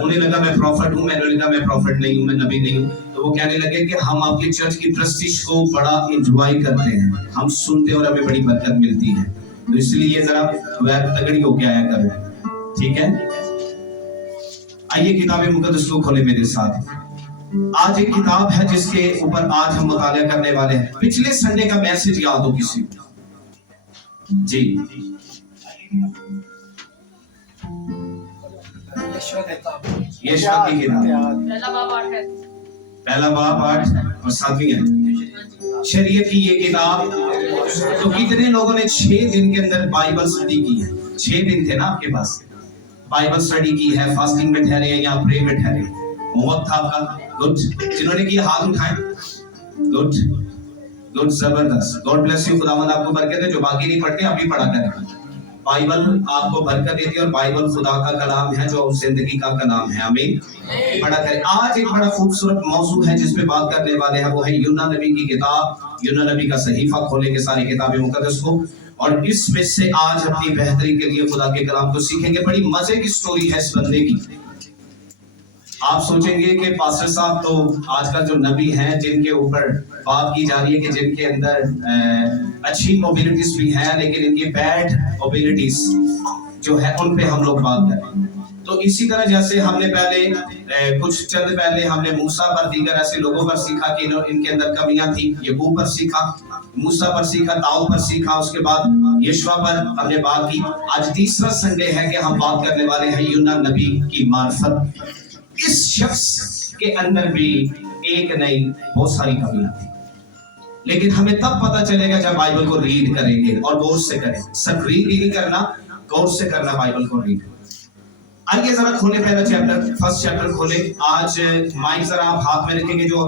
उन्हें लगा मैं प्रॉफिट हूँ, मैंने लगा मैं प्रॉफिट नहीं हूँ, मैं नबी नहीं हूँ। तो वो कहने लगे कि हम आपकी चर्च की प्रस्टिश को बड़ा एंजॉय करते हैं, हम सुनते और हमें बड़ी बरकत मिलती है, तो इसलिए जरा वह तगड़ी होके आया करो, ठीक है। आइए किताब मुकद्दस को खोले मेरे साथ। आज एक किताब है जिसके ऊपर आज हम मुताला करने वाले हैं। पिछले संडे का मैसेज याद हो किसी को? जी, यशवा की किताब पहला बाब 8 और 7वीं है शरीयत की ये किताब। तो कितने लोगों ने 6 दिन के अंदर बाइबल स्टडी की है? 6 दिन थे ना आपके पास, बाइबल स्टडी की है, फास्टिंग में ठहरे या प्रे में ठहरे? बहुत था आपका। गुड, जिन्होंने की हाथ उठाएं। गुड गुड, जबरदस्त। गॉड ब्लेस यू, खुदावंद आपको बरकत है। जो बाकी नहीं पढ़ते आप भी पढ़ा करें। बाइबल आपको बरकत देती है और बाइबल खुदा का कलाम है जो जिंदगी का कलाम है। आमीन, पढ़ा करें। आज एक बड़ा खूबसूरत मौजू है जिस पे बात करने वाले हैं, वो है यूना नबी की किताब, यूना नबी का सहीफा। खोलेंगे सारी किताबें मुकद्दस को और इसमें से आज अपनी बेहतरी के लिए खुदा के कलाम को सीखेंगे। बड़ी मजे की स्टोरी है इस बंदे की। आप सोचेंगे कि पास्टर साहब तो आजकल जो नबी हैं जिनके ऊपर बात की जा रही है कि जिनके अंदर अच्छी एबिलिटीज भी हैं लेकिन इनकी बैड एबिलिटीज जो है उन पे हम लोग बात करें। तो इसी तरह जैसे हमने पहले कुछ चंद पहले हमने मूसा पर दीगर ऐसे लोगों पर सीखा कि इनके अंदर कमियां थी, यकूब पर सीखा, मूसा पर सीखा, दाऊद पर सीखा, उसके बाद यशवा पर हमने बात की। आज तीसरा संडे है कि हम बात करने वाले हैं यूना नबी की मार्फत। इस शख्स के अंदर भी एक नहीं बहुत सारी कमियां थी, लेकिन हमें तब पता चलेगा जब बाइबल को रीड करेंगे और गौर से करें। सिर्फ रीड ही नहीं करना, गौर से करना बाइबल को रीड। आइए जरा खोले पहला चैप्टर, फर्स्ट चैप्टर खोले। आज माइक जरा आप हाथ में रखेंगे। जो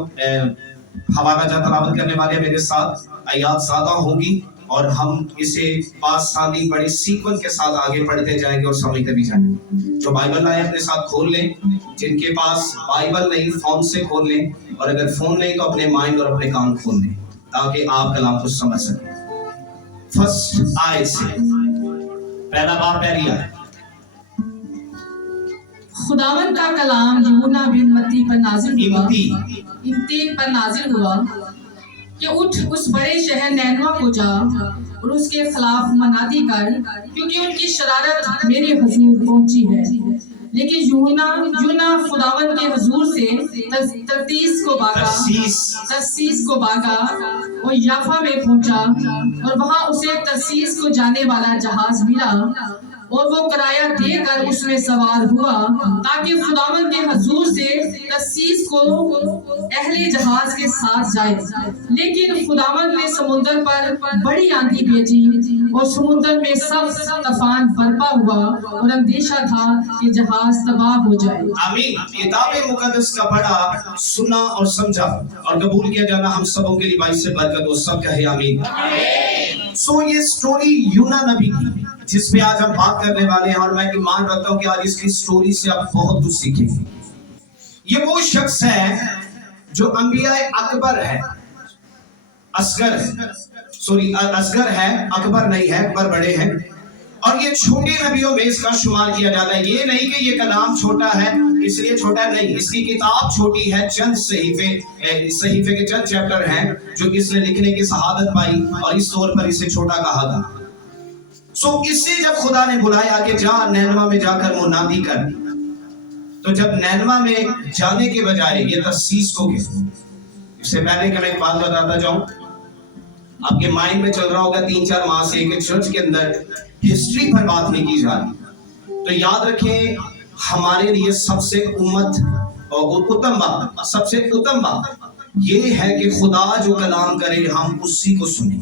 हवाला जा तलावत करने वाले मेरे साथ आयात ज़्यादा होंगी और हम इसे 5 साली बड़े सीक्वेंस के साथ आगे पढ़ते जाएंगे और समझते भी जाएंगे। जो बाइबल लाए अपने साथ खोल लें, जिनके पास बाइबल नहीं फोन से खोल लें, और अगर फोन नहीं तो अपने माइंड और अपने कान खोल लें ताकि आप कलाम को समझ सकें। फर्स्ट आयत से पहला बाब पहली आयत। खुदावन का कलाम यूना बिन मत्ती पर नाजिल हुआ, इम्ती पर नाजिल हुआ कि उठ उस बड़े शहर नैनवा को जा और उसके खिलाफ मनादी कर, क्योंकि उनकी शरारत मेरे हुजूर पहुंची है। लेकिन यूना खुदावन के हुजूर से तरसीस को भागा और याफा में पहुंचा और वहां उसे तरसीस को जाने वाला जहाज मिला और वो किराया देकर उसमें सवार हुआ ताकि खुदावन के हुजूर से तरसीस को अहले जहाज के साथ जाए। लेकिन खुदावन ने समुद्र पर बड़ी आंधी भेजी और समुद्र में सख्त तूफान बरपा हुआ और अंदेशा था कि जहाज तबाह हो जाए। आमीन। किताब मुकद्दस का पढ़ा, सुना और समझा और कबूल किया जाना हम सबों के लिए बाइस से बरकत हो। सब कहे आमीन। सो ये स्टोरी यूना नबी की जिस पे आज हम बात करने वाले हैं और मैं ईमान रखता हूं कि आज इसकी स्टोरी से आप बहुत कुछ सीखेंगे। ये वो शख्स है जो अंबिया अकबर है, असगर है, अकबर नहीं है, अकबर बड़े हैं और ये छोटे नबियों में इसका शुमार किया जाता है। ये नहीं कि ये कलाम छोटा है इसलिए छोटा नहीं, इसकी किताब छोटी है, चंद सहीफे के चंद चैप्टर हैं जो इसने लिखने की शहादत पाई और इस तौर पर इसे छोटा कहा था। सो इससे जब खुदा ने बुलाया कि जा नैनवा में जाकर मुनादी कर, तो जब नैनवा में जाने के बजाय ये तरसीस को गए। इससे पहले कि मैं एक बात बताता जाऊं, आपके माइंड में चल रहा होगा 3-4 माह से एक चर्च के अंदर हिस्ट्री पर बात नहीं की जा रही। तो याद रखें, हमारे लिए सबसे उत्तम बात ये है कि खुदा जो कलाम करे हम उसी को सुने।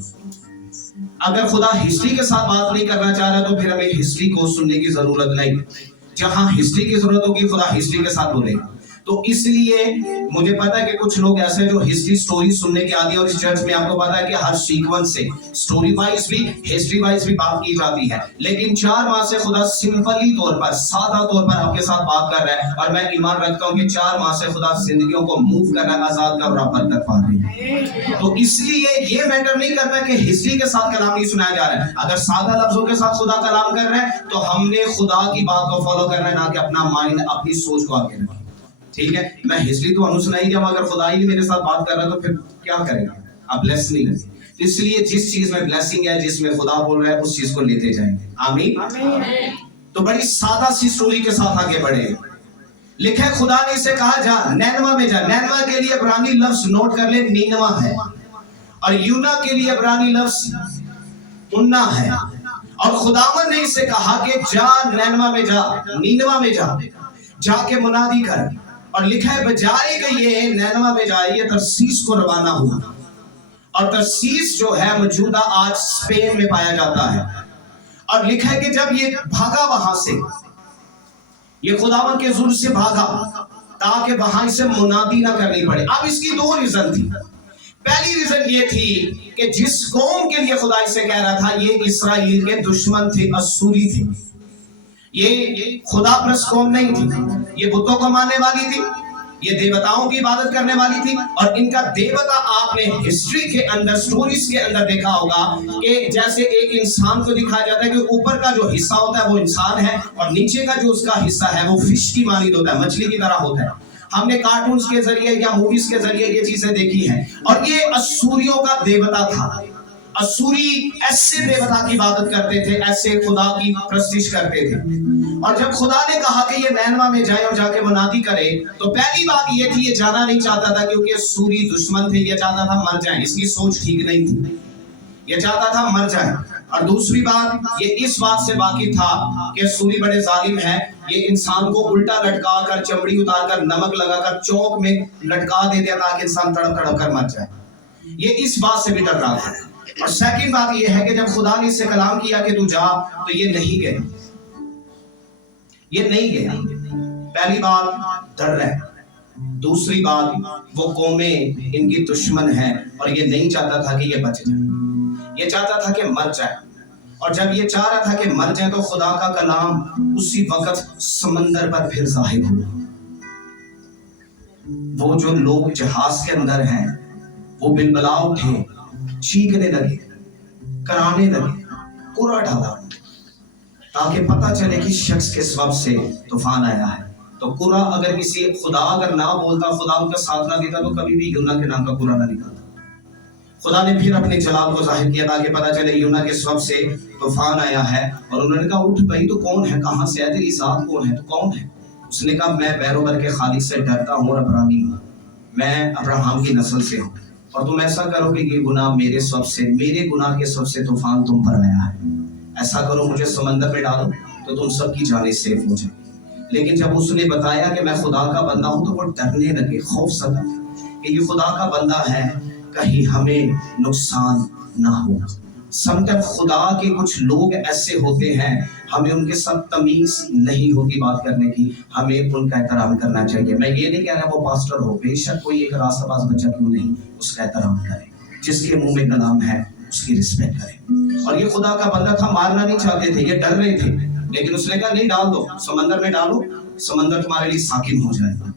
अगर खुदा हिस्ट्री के साथ बात नहीं करना चाह रहा तो फिर हमें हिस्ट्री को सुनने की जरूरत नहीं। जहां हिस्ट्री की जरूरत होगी खुदा हिस्ट्री के साथ बोलेगा। तो इसलिए मुझे पता है कि कुछ लोग ऐसे जो हिस्ट्री स्टोरी सुनने के आदि, और इस चर्च में आपको पता है कि हर सीक्वेंस से स्टोरी वाइज भी हिस्ट्री वाइज भी बात की जाती है, लेकिन 4 माह से खुदा सिंपली तौर पर, सादा तौर पर आपके साथ बात कर रहा है और मैं ईमान रखता हूं कि 4 माह से खुदा जिंदगियों को मूव कर रहा है, आजाद कर रहा, बरकत पा रही है। तो इसलिए ये मैटर नहीं करता कि हिस्ट्री के साथ कलाम नहीं सुनाया जा रहा है। अगर सादा लफ्जों के साथ खुदा कलाम कर रहा है तो हमने खुदा की बात को फॉलो करना है, ना कि अपना माइंड, अपनी सोच को आगे रखना। ठीक है, मैं हिस्ट्री तो सुनाई, जब अगर खुदा ही मेरे साथ बात कर रहा है तो फिर क्या करेंगे? आप ब्लेस नहीं करेंगे। इसलिए जिस चीज में ब्लेसिंग है, जिसमें खुदा बोल रहा है, उस चीज को लेते जाएंगे। आमीन। तो बड़ी सादा सी स्टोरी के साथ आगे बढ़े। लिखा है खुदा ने इसे कहा, जा नैनवा में जा। नैनवा के लिए इब्रानी लफ्ज नोट कर ले, नीनवा है, और यूना के लिए इब्रानी लफ्ज उन्ना है। और खुदावन ने इसे कहा कि जा नैनवा में जा, नीनवा में जा, जाके मुनादी कर। और लिखा है बजाय कि ये नैनवा में जाए, ये तरसीस को रवाना हुआ। और तरसीस जो है मौजूदा आज स्पेन में पाया जाता है। और लिखा है कि जब ये भागा वहां से, ये खुदावन के जुल्म से भागा ताकि वहां से मुनादी ना करनी पड़े। अब इसकी दो रीजन थी। पहली रीजन ये थी कि जिस कौम के लिए खुदा इसे कह रहा था, ये इस्राएल के दुश्मन थे, असूरी थे। ये खुदा परस्त कौम नहीं थी, ये बुतों को मानने वाली थी, ये देवताओं की इबादत करने वाली थी। और इनका देवता आपने हिस्ट्री के अंदर, स्टोरीज के अंदर देखा होगा कि जैसे एक इंसान को दिखाया जाता है कि ऊपर का जो हिस्सा होता है वो इंसान है, और नीचे का जो उसका हिस्सा है वो फिश की मानिंद होता है, मछली की तरह होता है। हमने कार्टून्स के जरिए या मूवीज के जरिए ये चीजें देखी हैं। और ये असूरियों का देवता था। असूरी ऐसे देवता की इबादत करते थे, ऐसे खुदा की प्रस्तिश करते थे। और जब खुदा ने कहा कि ये नैनवा में जाए और जाके मुनादी करे, तो पहली बात ये थी, ये जाना नहीं चाहता था क्योंकि असूरी दुश्मन थे, ये चाहता था मर जाए, इसकी सोच ठीक नहीं थी, ये चाहता था मर जाए। और दूसरी बात, ये इस बात से वाकिफ था कि असूरी बड़े जालिम हैं, ये इंसान को उल्टा लटका कर, चमड़ी उतार कर, नमक लगाकर चौक में लटका देते ताकि इंसान तड़प तड़प कर मर जाए। ये इस बात से भी डर रहा था। और सेकंड बात ये है कि जब खुदा ने इससे कलाम किया कि तू जा, तो ये नहीं गया, ये नहीं गया। पहली बात डर रहा है, दूसरी बात वो कौमें इनकी दुश्मन है और ये नहीं चाहता था कि ये बच जाए, ये चाहता था कि मर जाए। और जब ये चाह रहा था कि मर जाए तो खुदा का कलाम उसी वक्त समंदर पर फिर जाहिर हुआ। वो जो लोग जहाज के अंदर हैं वो बिलबला उठे, चीखने लगे, कराने लगे, पूरा डाला ताकि पता चले कि शख्स के सबब से तूफान आया है। तो कुरा अगर किसी खुदा अगर ना बोलता, खुदा उनका साथ ना देता, तो कभी भी यूना के नाम का कुरा ना निकलता। खुदा ने फिर अपने जलाल को जाहिर किया ताकि पता चले यूना के सबब से तूफान आया है। और उन्होंने कहा उठ भाई, तो कौन है, कहाँ से है, तेरी जात कौन है, तो कौन है? उसने कहा मैं बैरोबर के खालिक से डरता हूँ और अब्रानी हूँ, मैं अब्राहम की नस्ल से हूँ। और तुम ऐसा करो कि ये गुनाह मेरे सबब से, मेरे गुनाह के सबब से तूफान तुम पर आया है। ऐसा करो, मुझे समंदर में डालो तो तुम सबकी जानें सेफ हो जाए। लेकिन जब उसने बताया कि मैं खुदा का बंदा हूं, तो वो डरने लगे, खौफ सदा कि ये खुदा का बंदा है, कहीं हमें नुकसान ना हो। समटाइम खुदा के कुछ लोग ऐसे होते हैं, हमें उनके साथ तमीज नहीं होती बात करने की, हमें उनका एहतराम करना चाहिए। मैं ये नहीं कह रहा वो पास्टर हो, बेशक कोई एक रासाबाज बच्चा क्यों नहीं, उसका एहतराम करें, जिसके मुंह में कलाम है उसकी रिस्पेक्ट करें। और ये खुदा का बंदा था, मारना नहीं चाहते थे, ये डर रहे थे, लेकिन उसने कहा नहीं, डाल दो, समंदर में डालो, समंदर तुम्हारे लिए साकिन हो जाएगा,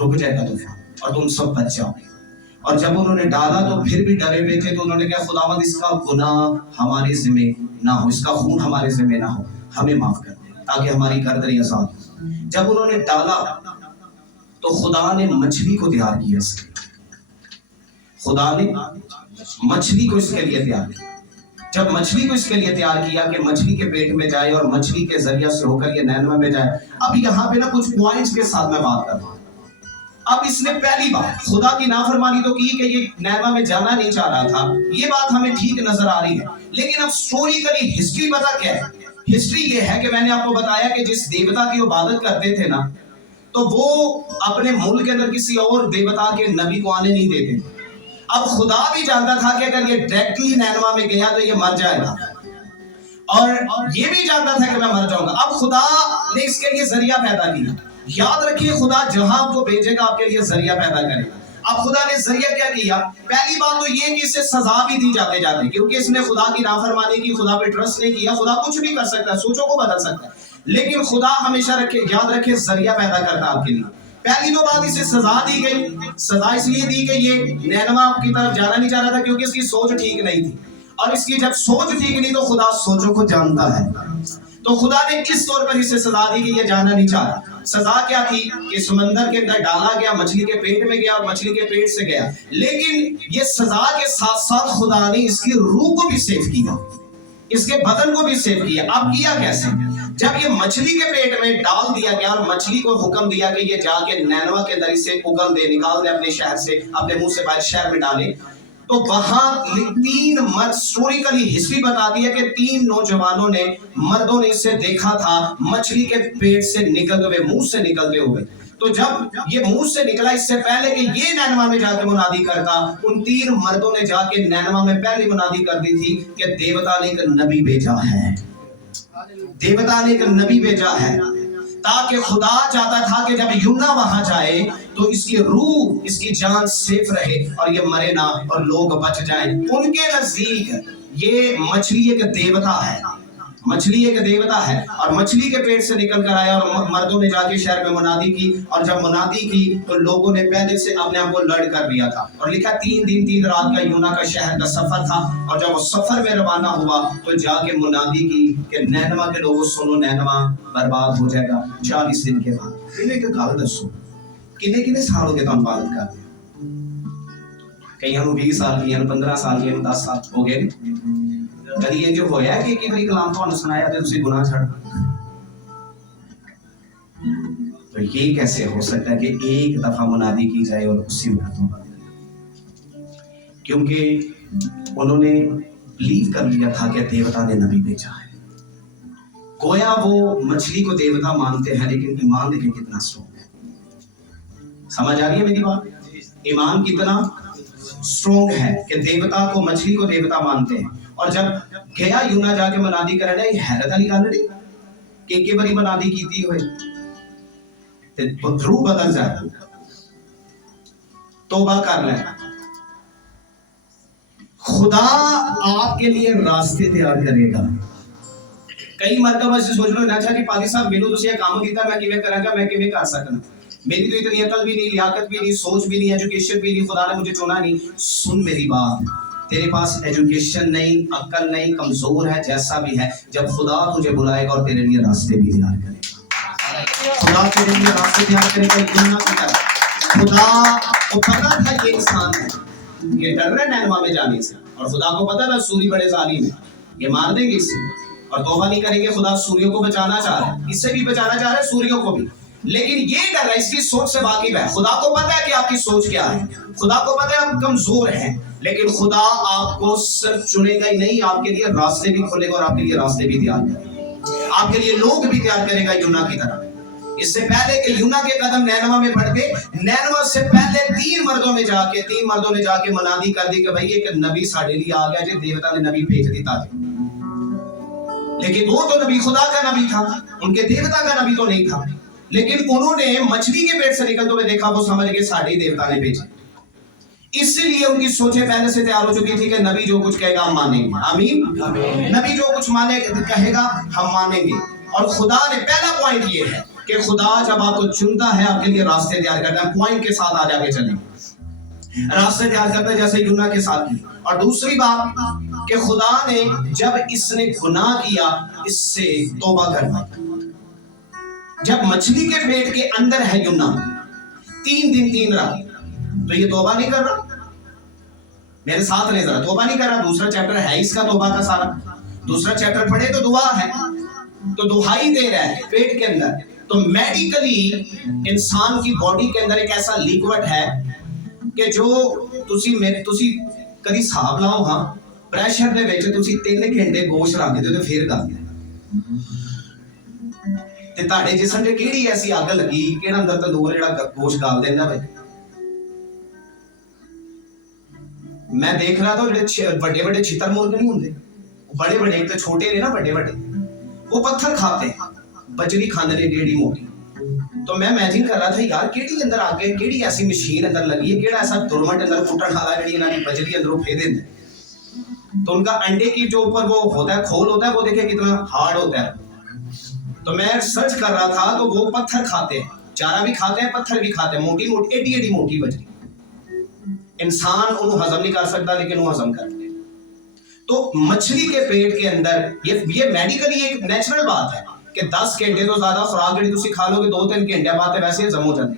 रुक जाएगा तूफान और तुम सब बच जाओगे। और जब उन्होंने डाला तो फिर भी डरे हुए थे, तो उन्होंने कहा खुदावंद इसका गुनाह हमारे जिम्मे ना हो, इसका खून हमारे जिम्मे ना हो, हमें माफ कर दे ताकि हमारी गर्दन आजाद हो। जब उन्होंने डाला तो खुदा ने मछली को तैयार किया, खुदा ने मछली को इसके लिए तैयार किया। जब मछली को इसके लिए तैयार किया कि मछली के पेट में जाए और मछली के जरिए से होकर ये नैनवा में जाए। अब यहाँ पे ना कुछ पॉइंट्स के साथ मैं बात कर रहा हूँ। अब इसने पहली बात खुदा की नाफरमानी तो की कि ये नैनवा में जाना नहीं चाह रहा था, ये बात हमें ठीक नजर आ रही है। लेकिन अब स्टोरिकली हिस्ट्री पता क्या है? हिस्ट्री ये है कि मैंने आपको बताया कि जिस देवता की इबादत करते थे ना, तो वो अपने मुल्क के अंदर किसी और देवता के नबी को आने नहीं देते। अब खुदा भी जानता था कि अगर ये डायरेक्टली नैनवा में गया तो ये मर जाएगा, और ये भी जानता था कि मैं मर जाऊंगा। अब खुदा ने इसके लिए जरिया पैदा किया। याद रखिए, खुदा जहां आपको भेजेगा आपके लिए जरिया पैदा करेगा। अब खुदा ने जरिया क्या किया? पहली बात तो ये कि इसे सजा भी दी जाते जाते, क्योंकि इसने खुदा की नाफरमानी की, खुदा पे ट्रस्ट नहीं किया। खुदा कुछ भी कर सकता है, सोचों को बदल सकता है, लेकिन खुदा हमेशा रखे, याद रखे, जरिया पैदा करता है आपके लिए। पहली तो बात, इसे सजा दी गई। सजा इसलिए दी कि ये नैनवा की तरफ जाना नहीं चाह रहा था क्योंकि इसकी सोच ठीक नहीं थी, और इसकी जब सोच ठीक नहीं तो खुदा सोचों को जानता है, तो खुदा ने इस तौर पर इसे सजा दी कि ये जाना नहीं चाह रहा। सजा क्या थी कि समंदर के अंदर डाला गया, मछली के पेट में गया और मछली के पेट से गया। लेकिन ये सजा के साथ साथ खुदा ने इसकी रूह को भी सेव किया, इसके बदन को भी सेव किया। अब किया कैसे? जब ये मछली के पेट में डाल दिया गया और मछली को हुक्म दिया कि ये जाके नैनवा के अंदर इसे उगल दे, निकाल दे अपने शहर से, अपने मुंह से बाहर शहर में डाले, तो वहां 3 मर्द, हिस्टोरिकली हिस्ट्री बताती है कि 3 नौजवानों ने, मर्दों ने इसे देखा था मछली के पेट से निकलते हुए, मुंह से निकलते हुए। तो जब ये मुंह से निकला, इससे पहले कि ये नैनवा में जाके मुनादी करता, उन 3 मर्दों ने जाके नैनवा में पहले मुनादी कर दी थी कि देवता ने एक नबी भेजा है, देवता ने एक नबी भेजा है, ताकि खुदा चाहता था कि जब यूना वहां जाए तो इसकी रूह, इसकी जान सेफ रहे और ये मरे ना और लोग बच जाएं। उनके नजदीक ये मछली एक देवता है, मछली एक देवता है, और मछली के पेट से निकल कर आया और मर्दों ने जाके शहर में मुनादी की, और जब मुनादी की तो लोगों ने पहले से अपने आप को लड़ कर दिया था, और लिखा 3 दिन 3 रात का यूना का शहर का सफर था। और जब वो सफर में रवाना हुआ तो जाके मुनादी की कि नैनवा के लोगों सुनो, नैनवा बर्बाद हो जाएगा 40 दिन के बाद। इन्हें एक गल दसो, किन्ने किन्ने साल हो गए तुम इबादत करते? कईयां नूं 20 साल, कईयां नूं 15 साल, कईयां नूं 10 साल हो गए। कभी ये जो होया कि एक बारी कलाम तो सुनाया तो तुसी गुनाह छड़, तो ये कैसे हो सकता है कि एक दफा मुनादी की जाए और उसी वक्त होगा? क्योंकि उन्होंने बिलीव कर लिया था कि देवता ने नबी भेजा है। गोया वो मछली को देवता मानते हैं, लेकिन ईमान देखें कितना स्ट्रॉन्ग है। समझ आ रही है मेरी बात? ईमान कितना स्ट्रॉन्ग है कि देवता को, मछली को देवता मानते हैं। और जब गया यूना जाके मुनादी करना, ये हैरत वाली गल नहीं कि एक बारी मुनादी कीती होए ते रूह बदल जाए, तौबा कर ले। खुदा आपके लिए रास्ते तैयार करेगा। कई मरतबा से सोच लो, अच्छा जी पादी साहब मैनू तुसीं ये काम कीता, मैं किवें करांगा, मैं किवें कर सकना, मेरी तो इतनी अकल भी नहीं, लियाकत भी नहीं, सोच भी नहीं, एजुकेशन भी नहीं, खुदा ने मुझे चुना नहीं। सुन मेरी बात, तेरे पास एजुकेशन नहीं, अक्ल नहीं, कमजोर है, जैसा भी है, जब खुदा तुझे बुलाएगा और तेरे लिए रास्ते भी तैयार करेगा, खुदा तेरे लिए रास्ते तैयार करेगा। यूना की तरह खुदा को पता था ये इंसान है, ये डर रहा है नैनवा में जाने से, और खुदा को पता था सूरी बड़े जालिम है, ये मार देंगे इससे, और तौबा नहीं करेंगे। खुदा सूर्यों को बचाना चाह रहा है, इससे भी बचाना चाह रहा है, सूर्यों को भी, लेकिन ये डर रहा है, इसकी सोच से वाकिफ है। खुदा को पता है कि आपकी सोच क्या है, खुदा को पता है आप कमजोर हैं, लेकिन खुदा आपको सिर्फ चुनेगा ही नहीं, आपके लिए रास्ते भी खोलेगा और आपके लिए रास्ते भी तैयार करेगा, आपके लिए लोग भी तैयार करेगा यूना की तरह। इससे पहले कि यूना के कदम नैनवा में बढ़ते, नैनवा से पहले 3 मर्दों ने जाके मुनादी कर दी कि भाई एक नबी साढ़े लिए आ गया जी, देवता ने नबी भेज दिता। लेकिन वो तो नबी खुदा का नबी था, उनके देवता का नबी तो नहीं था। लेकिन उन्होंने मछली के पेट से निकलते हुए देखा, वो समझ गए साढ़े देवता ने भेजा। इसलिए उनकी सोचें पहले से तैयार हो चुकी थी कि नबी जो कुछ कहेगा हम मानेंगे। आमीन। नबी जो कुछ माने कहेगा हम मानेंगे। और खुदा ने, पहला पॉइंट ये है कि खुदा जब आपको चुनता है, आपके लिए रास्ते तैयार करता है। पॉइंट के साथ आज आगे चलेंगे, रास्ते तैयार करता है जैसे यूना के साथ की। और दूसरी बात कि खुदा ने जब इसने गुनाह किया, इससे तौबा करवाई। जब मछली के पेट के अंदर है यूना 3 दिन 3 रात, तो ये तौबा नहीं कर रहा, मेरे साथ नहीं जरा, तौबा नहीं कर रहा। दूसरा चैप्टर है इसका तौबा का सारा, दूसरा चैप्टर पढ़े तो दुआ है, तो दुहाई दे रहा है पेट के अंदर। तो मेडिकली इंसान की बॉडी के अंदर एक ऐसा लिक्विड है कि जो तुसी कदी हिसाब लाओ, हाँ प्रेशर दे विच तुसी 3 घंटे गोश्त रख दो तो फिर गल ते ताड़े जिस्म च किहड़ी ऐसी अग लगी, किहड़ा अंदर तंदूर जिहड़ा गोश्त गाल देंदा वे। मैं देख रहा था जो बड़े बड़े छितर मुर्ग नहीं होंगे, बड़े बड़े, एक तो छोटे ने ना, बड़े बड़े, वो पत्थर खाते, बजरी खाने ने डेढ़ी मोटी। तो मैं इमेजिन कर रहा था यार केड़ी अंदर आगे केड़ी ऐसी मशीन अंदर लगी है, केड़ा ऐसा दुरमट अंदर कुटन वाला जेडी इन्हां दी बजरी अंदरों फेर देंदे। तो उनका अंडे की जो ऊपर वो होता है, खोल होता है, वो देखिए कितना हार्ड होता है। तो मैं सर्च कर रहा था तो वो पत्थर खाते हैं, چارہ بھی کھاتے ہیں, پتھر بھی کھاتے ہیں, موٹی موٹی ایڈی ایڈی موٹی بجری. انسان انہوں ہضم نہیں کر سکتا لیکن وہ ہضم کرتے. تو مچھلی کے پیٹ کے اندر یہ میڈیکلی ایک نیچرل بات ہے کہ 10 گھنٹے تو زیادہ خوراک جڑی تسی کھا لو گے 2-3 گھنٹے بعد ویسے ہضم ہو جاتی.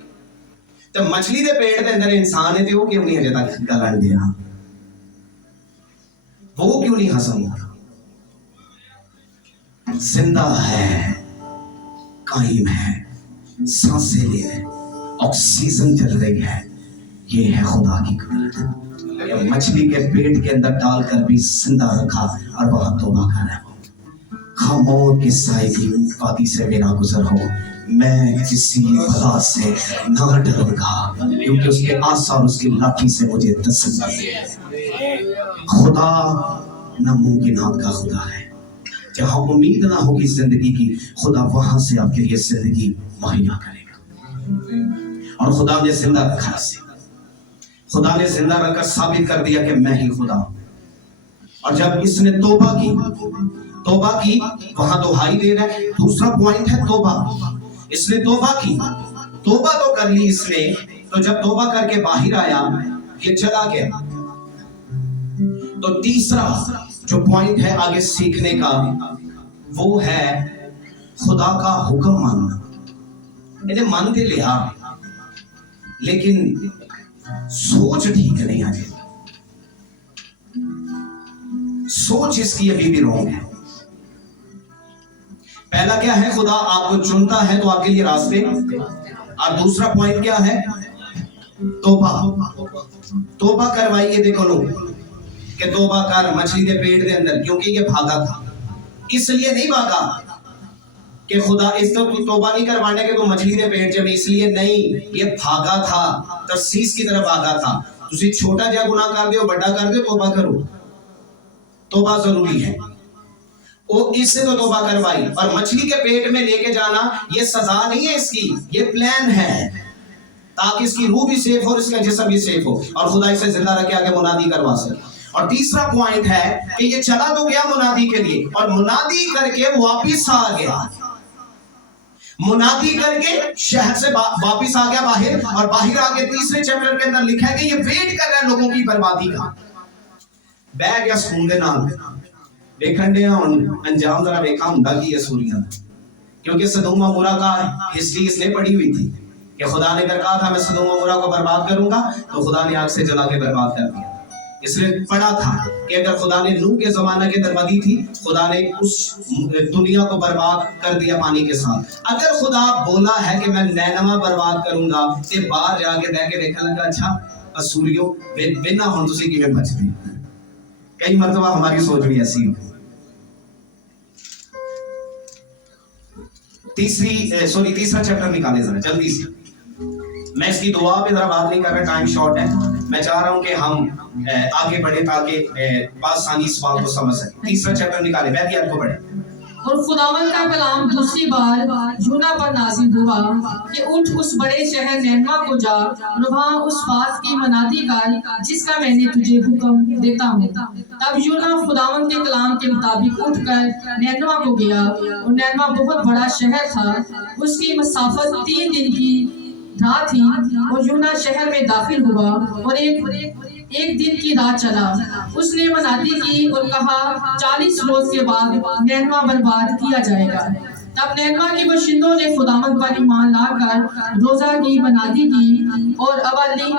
تو مچھلی دے پیٹ دے اندر انسان ہے تو وہ کیوں نہیں اجے تک گلن دیا, وہ کیوں نہیں ہضم ہو رہا؟ زندہ ہے, قائم ہے, سانسیں لے رہے, آکسیجن چل رہی ہے. یہ ہے خدا کی قدرت. مچھلی کے پیٹ کے اندر ڈال کر بھی زندہ رکھا اور وہاں توبہ کر رہا ہوں. خاموش کے سائے کی وادی سے میرا گزر ہو, میں کسی خدا سے نہ ڈروں گا کیونکہ اس کے آسا اور اس کی لاٹھی سے مجھے تسلی ہے. خدا ناممکنات کا خدا ہے. جہاں امید نہ ہوگی زندگی کی, خدا وہاں سے آپ کے لیے زندگی مہیا کرے گا. اور خدا نے زندہ رکھا اسے, خدا نے زندہ رکھ کر ثابت کر دیا کہ میں ہی خدا ہوں. اور جب اس نے توبہ کی وہاں دہائی دے رہا ہے. دوسرا پوائنٹ ہے توبہ. اس نے توبہ کی, توبہ تو کر لی اس نے. تو جب توبہ کر کے باہر آیا یہ چلا گیا. تو تیسرا جو پوائنٹ ہے آگے سیکھنے کا وہ ہے خدا کا حکم ماننا. انہیں مانتے لیا لیکن سوچ ٹھیک نہیں آئی. سوچ اس کی ابھی بھی رونگ ہے. پہلا کیا ہے, خدا آپ کو چنتا ہے تو آپ کے لیے راستے. اور دوسرا پوائنٹ کیا ہے, توبہ کروائیے. دیکھو لوگ کہ توبہ کر مچھلی کے پیٹ کے اندر, کیونکہ یہ بھاگا تھا. اس لیے نہیں بھاگا کہ خدا اس تو توبہ نہیں کروانے کے تو مچھلی کے پیٹ سے, اس لیے نہیں, یہ بھاگا تھا, ترسیس کی طرف بھاگا تھا. تسی چھوٹا جا گناہ کر دیو, بڑا کر دیو, توبہ کرو. توبہ ضروری ہے. وہ اس سے تو توبہ کروائی. اور مچھلی کے پیٹ میں لے کے جانا یہ سزا نہیں ہے اس کی, یہ پلان ہے تاکہ اس کی روح بھی سیف ہو اور اس کا جسم بھی سیف ہو اور خدا اسے زندہ رکھ کے آگے منادی کروا سکے. اور تیسرا پوائنٹ ہے کہ یہ چلا تو گیا منادی کے لیے اور منادی کر کے واپس آ گیا. منادی کر کے شہر سے واپس آ گیا باہر, اور باہر آ کے تیسرے چیپٹر کے اندر لکھا ہے کہ یہ ویٹ کر رہا ہے لوگوں کی بربادی کا. بہ گیا سکون دے نال. دیکھن دے انجام ذرا دیکھا ہوندا کی ہے سوریاں, کیونکہ سدوم عمورہ کا ہسٹری اس نے پڑھی ہوئی تھی کہ خدا نے اگر کہا تھا میں سدوم عمورہ کو برباد کروں گا تو خدا نے آگ سے جلا کے برباد کر دیا. اس نے پڑھا تھا کہ اگر خدا نے نوح کے زمانہ کے اندر بدی تھی, خدا نے اس دنیا کو برباد کر دیا پانی کے ساتھ. اگر خدا بولا ہے کہ میں نینوہ برباد کروں گا, تے باہر جا کے بیٹھ کے دیکھنے لگا اچھا اسوریو بنا ہن تسی کیویں بچدے. کئی مرتبہ ہماری سوچ بھی ایسی ہے. تیسرا چیپٹر نکالے ذرا جلدی سے. میں اس کی دعا پہ ذرا بات نہیں کر رہا, ٹائم شارٹ ہے. میں چاہ رہا ہوں کہ ہم آگے بڑھیں تاکہ بآسانی اس بات کو سمجھ سکیں. تیسرا چیپٹر نکالے, میں بھی آپ کو پڑھیں. اور خداوند کا کلام دوسری بار یونا پر نازل ہوا کہ اٹھ اس بڑے شہر نینوا کو جا اور وہاں اس بات کی منادی کر جس کا میں نے تجھے حکم دیتا ہوں. تب یونا خداوند کے کلام کے مطابق اٹھ کر نینوا کو گیا, اور نینوا بہت بڑا شہر تھا. اس کی مسافت 3 دن کی راہ تھی. اور یونا شہر میں داخل ہوا اور ایک دن کی راہ چلا. اس نے منادی کی اور کہا 40 روز کے بعد نینوا برباد کیا جائے گا. تب نینوا کے باشندوں نے خداوند پر ایمان لا کر روزہ کی منادی کی, اور اولی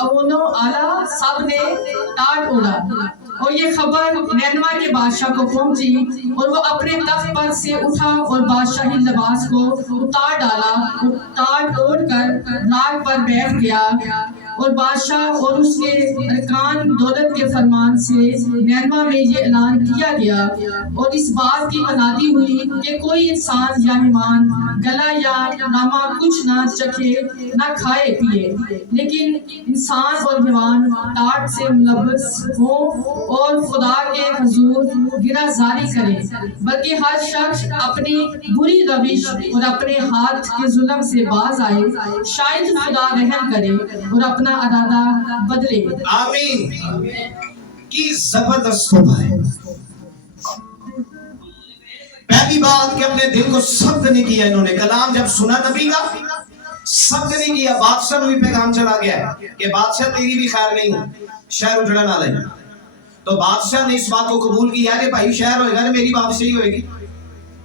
اونو اعلیٰ سب نے ٹاٹ اوڑا. اور یہ خبر نینوا کے بادشاہ کو پہنچی, اور وہ اپنے تخت پر سے اٹھا اور بادشاہی لباس کو اتار ڈالا اور ٹاٹ اوڑ کر راگ پر بیٹھ گیا. اور بادشاہ اور اس کے ارکان دولت کے فرمان سے نینوا میں یہ اعلان کیا گیا اور اس بات کی منادی ہوئی کہ کوئی انسان یا مہمان گلا یا نامہ کچھ نہ چکھے نہ کھائے پیے, لیکن انسان اور مہمان ٹاٹ سے ملبس ہوں اور خدا کے حضور گرہ زاری کریں, بلکہ ہر شخص اپنی بری روش اور اپنے ہاتھ کے ظلم سے باز آئے, شاید خدا رحم کرے اور اپنا ارادہ بدلے. آمین. کی زبردست توبہ ہے. پہلی بات کہ اپنے دل کو سخت نہیں کیا انہوں نے. کلام جب سنا نبی کا सब ने नहीं किया, बादशाह को भी पैगाम चला गया कि बादशाह तेरी भी खैर नहीं, शहर उजड़ा ना ले। तो बादशाह ने इस बात को कबूल किया कि भाई शहर होएगा ना मेरी बादशाही होएगी,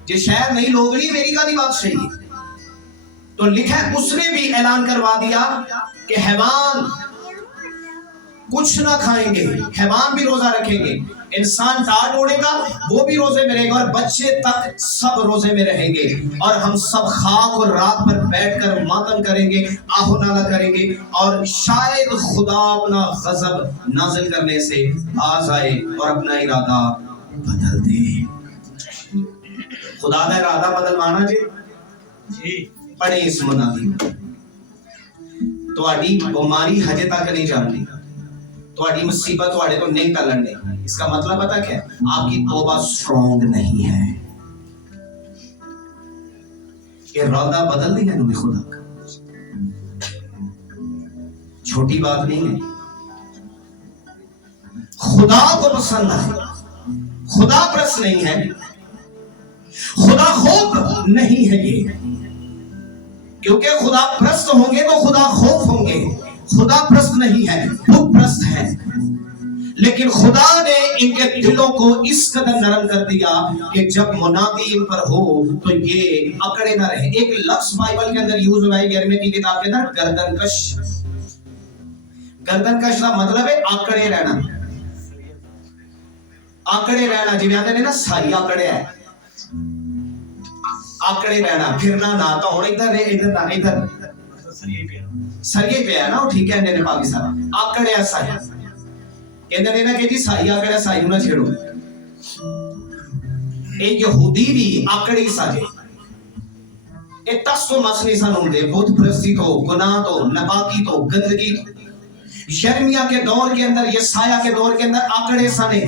जे शहर नहीं लोग नहीं मेरी का नहीं बादशाही। तो लिखा है उसने भी ऐलान करवा दिया कि हैवान कुछ ना खाएंगे, हैवान भी रोजा रखेंगे, इंसान टाट ओढ़ेगा वो भी रोजे में रहेगा, और बच्चे तक सब रोजे में रहेंगे, और हम सब खाक और रात पर बैठकर मातम करेंगे, आहो नाला करेंगे, और शायद खुदा अपना गजब नाजिल करने से बाज आए और अपना इरादा बदल दे। खुदा का इरादा बदलवाना जी पढ़े इस मुनादी। ਤੁਹਾਡੀ बीमारी हजे तक नहीं जानती, ਤੁਹਾਡੀ मुसीबत ਤੁਹਾਡੇ ਤੋਂ नहीं टलन दी। इसका मतलब पता क्या है? आपकी तौबा स्ट्रॉन्ग नहीं है। इरादा बदल दिया इन्होंने खुदा का, छोटी बात नहीं है। खुदा को पसंद है, खुदा प्रसन्न नहीं है, खुदा खौफ नहीं है ये, क्योंकि खुदा प्रस्त होंगे तो खुदा खौफ होंगे। खुदा प्रस्त नहीं है, दुख प्रस्त है। लेकिन खुदा ने इनके दिलों को इस कदर नरम कर दिया कि जब मुनादी इन पर हो तो ये अकड़े ना रहे। एक लफ्ज बाइबल के अंदर यूज हुआ है 11वें की किताब के अंदर, गर्दनकश। गर्दनकश का मतलब है आकड़े रहना, आकड़े रहना। जिवें आंदे ने ना साई आकड़े है, आकड़े रहना, फिरना ना। तो हुण इधर इधर ना इधर सरिये पे है ना, वो ठीक है ने पाकिस्तान आकड़े साई कहते ने ना कि जी साई आकड़े साई ना छेड़ो। एक यहूदी भी आकड़ी साजे एक तस्व मसले सन होंगे, बुत प्रस्ती तो, गुनाह तो, नापाकी तो, गंदगी तो। यिर्मयाह के दौर के अंदर, यसाया के दौर के अंदर आकड़े सने,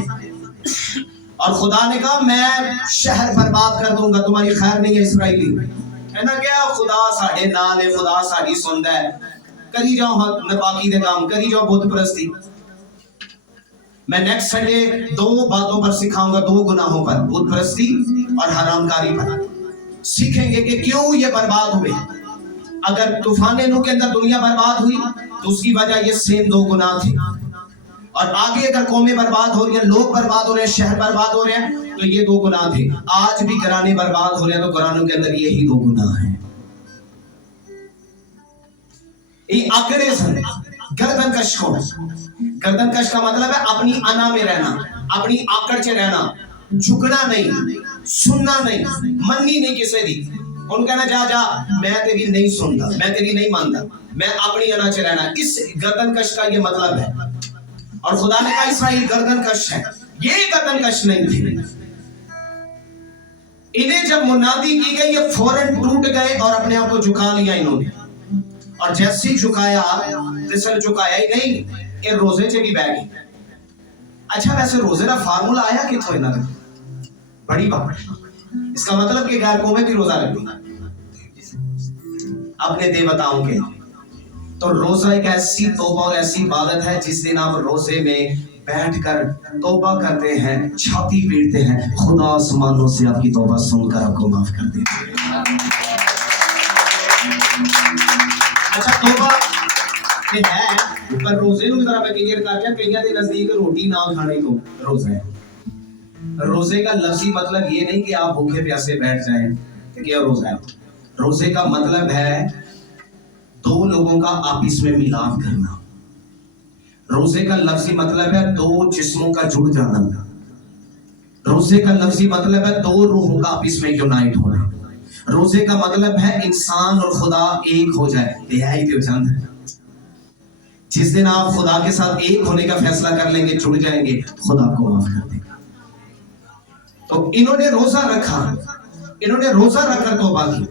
और खुदा ने कहा मैं शहर बर्बाद कर दूंगा, तुम्हारी खैर नहीं है इस्राएली। है ना क्या? खुदा साडे नाल है, खुदा साडी सुनदा है, करी जाओ नापाकी दे काम, करी जाओ बुत प्रस्ती। मैं नेक्स्ट संडे 2 बातों पर सिखाऊंगा, 2 गुनाहों पर, बुत प्रस्ती और हरामकारी पर। सीखेंगे कि क्यों ये बर्बाद हुए। अगर तूफान नूह के अंदर दुनिया बर्बाद हुई तो उसकी वजह ये सेम 2 गुनाह थे। और आगे अगर कौमें बर्बाद हो रही हैं, लोग बर्बाद हो रहे हैं, शहर बर्बाद हो रहे हैं, तो ये 2 गुनाह थे। आज भी घराने बर्बाद हो रहे हैं तो घरानों के अंदर यही 2 गुनाह हैं। ये आकड़े सन। गर्दनकश को, गर्दनकश का मतलब है अपनी अना में रहना, अपनी आकड़ च रहना, झुकना नहीं, सुनना नहीं, मननी नहीं किसी दी। उन कहना जा जा मैं तेरी नहीं सुनता, मैं तेरी नहीं मानता, मैं अपनी अना च रहना। इस गर्दनकश का ये मतलब है। और खुदा ने कहा इस्राएल गर्दनकश है, ये गर्दनकश नहीं थे। इन्हें जब मुनादी की गई ये फौरन टूट गए और अपने आप को झुका लिया इन्होंने। और जैसे ही झुकाया, तिसल झुकाया ही नहीं, ये रोजे च भी बह गई। अच्छा वैसे रोजे का फार्मूला आया किथों इन्हां दा? बड़ी बात। इसका मतलब कि गैर कौमें भी रोजा रखती अपने देवताओं के। तो रोजा एक ऐसी तौबा और ऐसी इबादत है जिस दिन आप रोजे में बैठकर तौबा करते हैं, छाती पीटते हैं, खुदा आसमानों से आपकी तौबा सुनकर आपको माफ कर देता है। अच्छा तौबा ते है, पर रोजे ਨੂੰ जरा मैं क्लियर कर दिया, कईयां दे नजदीक रोटी ना खाने को रोजा है। रोजे का लफ्जी मतलब ये नहीं कि आप भूखे प्यासे बैठ जाएं कि क्या रोजा है। रोजे का मतलब है 2 लोगों का आपस में मिलाप करना। रोजे का लफ्जी मतलब है 2 जिस्मों का जुड़ जाना। रोजे का लफ्जी मतलब है 2 रूहों का आपस में यूनाइट होना। रोजे का मतलब है इंसान और खुदा एक हो जाए। यही तो चंद है। जिस दिन आप खुदा के साथ एक होने का फैसला कर लेंगे, जुड़ जाएंगे, खुदा को माफ कर देगा। तो इन्होंने रोजा रखा, इन्होंने रोजा रखकर तौबा की।